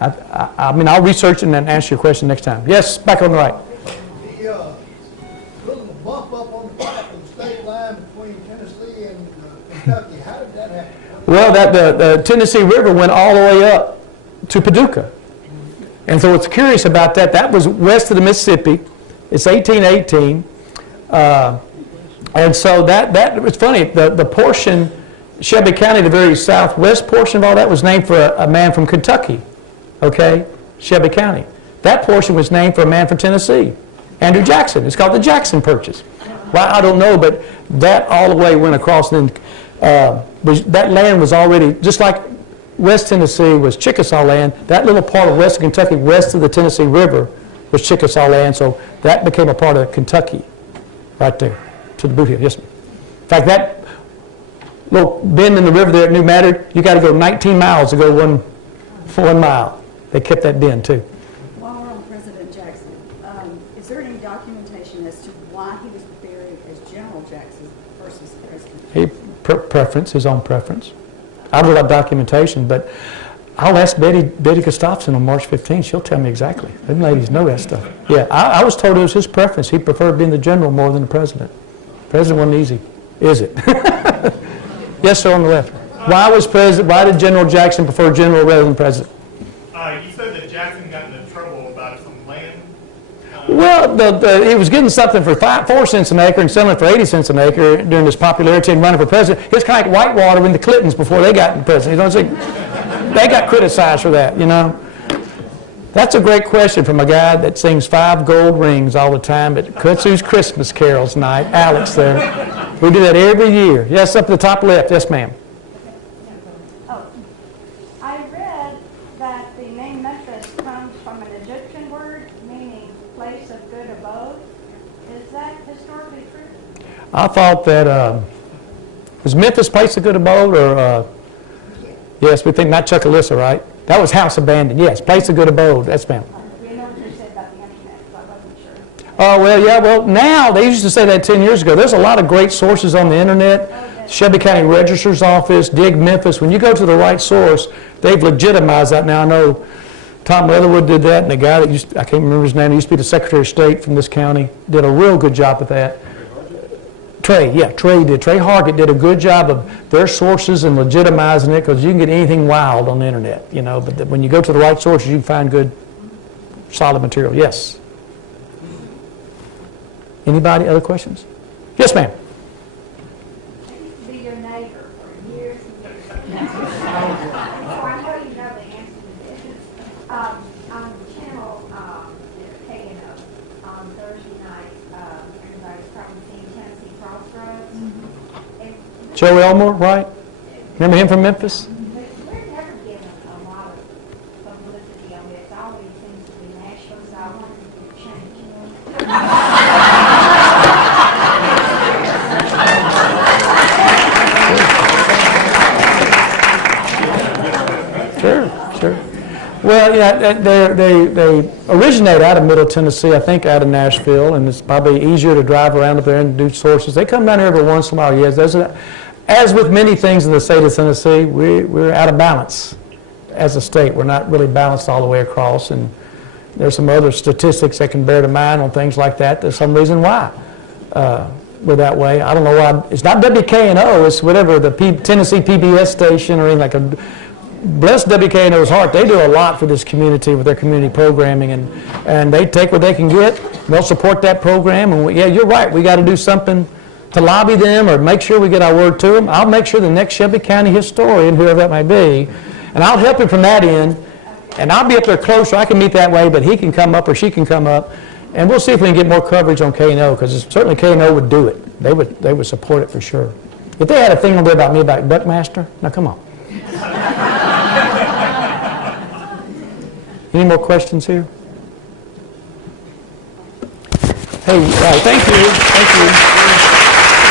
I'll research it and then answer your question next time. Yes, back on the right. The little bump up on the state line between Tennessee Kentucky, how did that happen? Well, the Tennessee River went all the way up to Paducah. And so what's curious about that, that was west of the Mississippi. It's 1818. And so that it's funny, the portion, Shelby County, the very southwest portion of all that was named for a man from Kentucky, okay, Shelby County. That portion was named for a man from Tennessee, Andrew Jackson. It's called the Jackson Purchase. Well, I don't know, but that all the way went across, and that land was already, just like West Tennessee was Chickasaw land, that little part of western Kentucky west of the Tennessee River was Chickasaw land, so that became a part of Kentucky right there to the boot hill. Yes, ma'am. In fact, that little bend in the river there at New Madrid, you got to go 19 miles to go one mile. They kept that bend too. While we're on President Jackson, is there any documentation as to why he was buried as General Jackson versus President? Preference, his own preference. I don't know about documentation, but I'll ask Betty Gustafson on March 15th. She'll tell me exactly. Them ladies know that stuff. Yeah, I was told it was his preference. He preferred being the general more than the president. President wasn't easy, is it? Yes, sir, on the left. Why did General Jackson prefer general rather than president? You said that Jackson got into trouble about some land. Well, he was getting something for 4 cents an acre and selling it for 80 cents an acre during his popularity and running for president. It's kind of like Whitewater and the Clintons before they got in president. You know, they got criticized for that, you know. That's a great question from a guy that sings 5 gold rings all the time at Kudzu's Christmas carols night. Alex there. We do that every year. Yes, up at the top left. Yes, ma'am. Oh, I read that the name Memphis comes from an Egyptian word meaning place of good abode. Is that historically true? I thought that, was Memphis place of good abode or, yes, we think not Chuckalissa, right? That was house abandoned, yes, place of good abode, that's ma'am. We know what you said about the internet, so I wasn't sure. Oh, well, yeah, well, now, they used to say that 10 years ago. There's a lot of great sources on the internet. Shelby County Registrar's Office, Dig Memphis. When you go to the right source, they've legitimized that. Now, I know Tom Leatherwood did that, and the guy that I can't remember his name, he used to be the Secretary of State from this county, did a real good job with that. Trey did. Trey Hargett did a good job of their sources and legitimizing it, because you can get anything wild on the internet, you know, but when you go to the right sources, you can find good, solid material. Yes. Anybody, other questions? Yes, ma'am. I used to be your neighbor for years and years. So I know you know the answer to this. On the channel, on Thursday night, everybody's probably seen Tennessee Crossroads. Joe Elmore, right? Remember him from Memphis? We're never given a lot of publicity on this. It always seems to be national, so I wanted to change it. Sure. Well, yeah, they originate out of Middle Tennessee, I think out of Nashville, and it's probably easier to drive around up there and do sources. They come down here every once in a while, yes. As with many things in the state of Tennessee, we're out of balance as a state. We're not really balanced all the way across, and there's some other statistics that can bear to mind on things like that. There's some reason why we're that way. I don't know why. It's not WKNO, it's whatever, the Tennessee PBS station or anything like a... Bless WKNO's heart. They do a lot for this community with their community programming, and they take what they can get. They'll support that program, and yeah, you're right. We got to do something to lobby them or make sure we get our word to them. I'll make sure the next Shelby County historian, whoever that might be, and I'll help him from that end, and I'll be up there closer. I can meet that way, but he can come up or she can come up, and we'll see if we can get more coverage on KNO, because certainly KNO would do it. They would support it for sure. If they had a thing on there about me about Buckmaster, now come on. Any more questions here? Hey, thank you.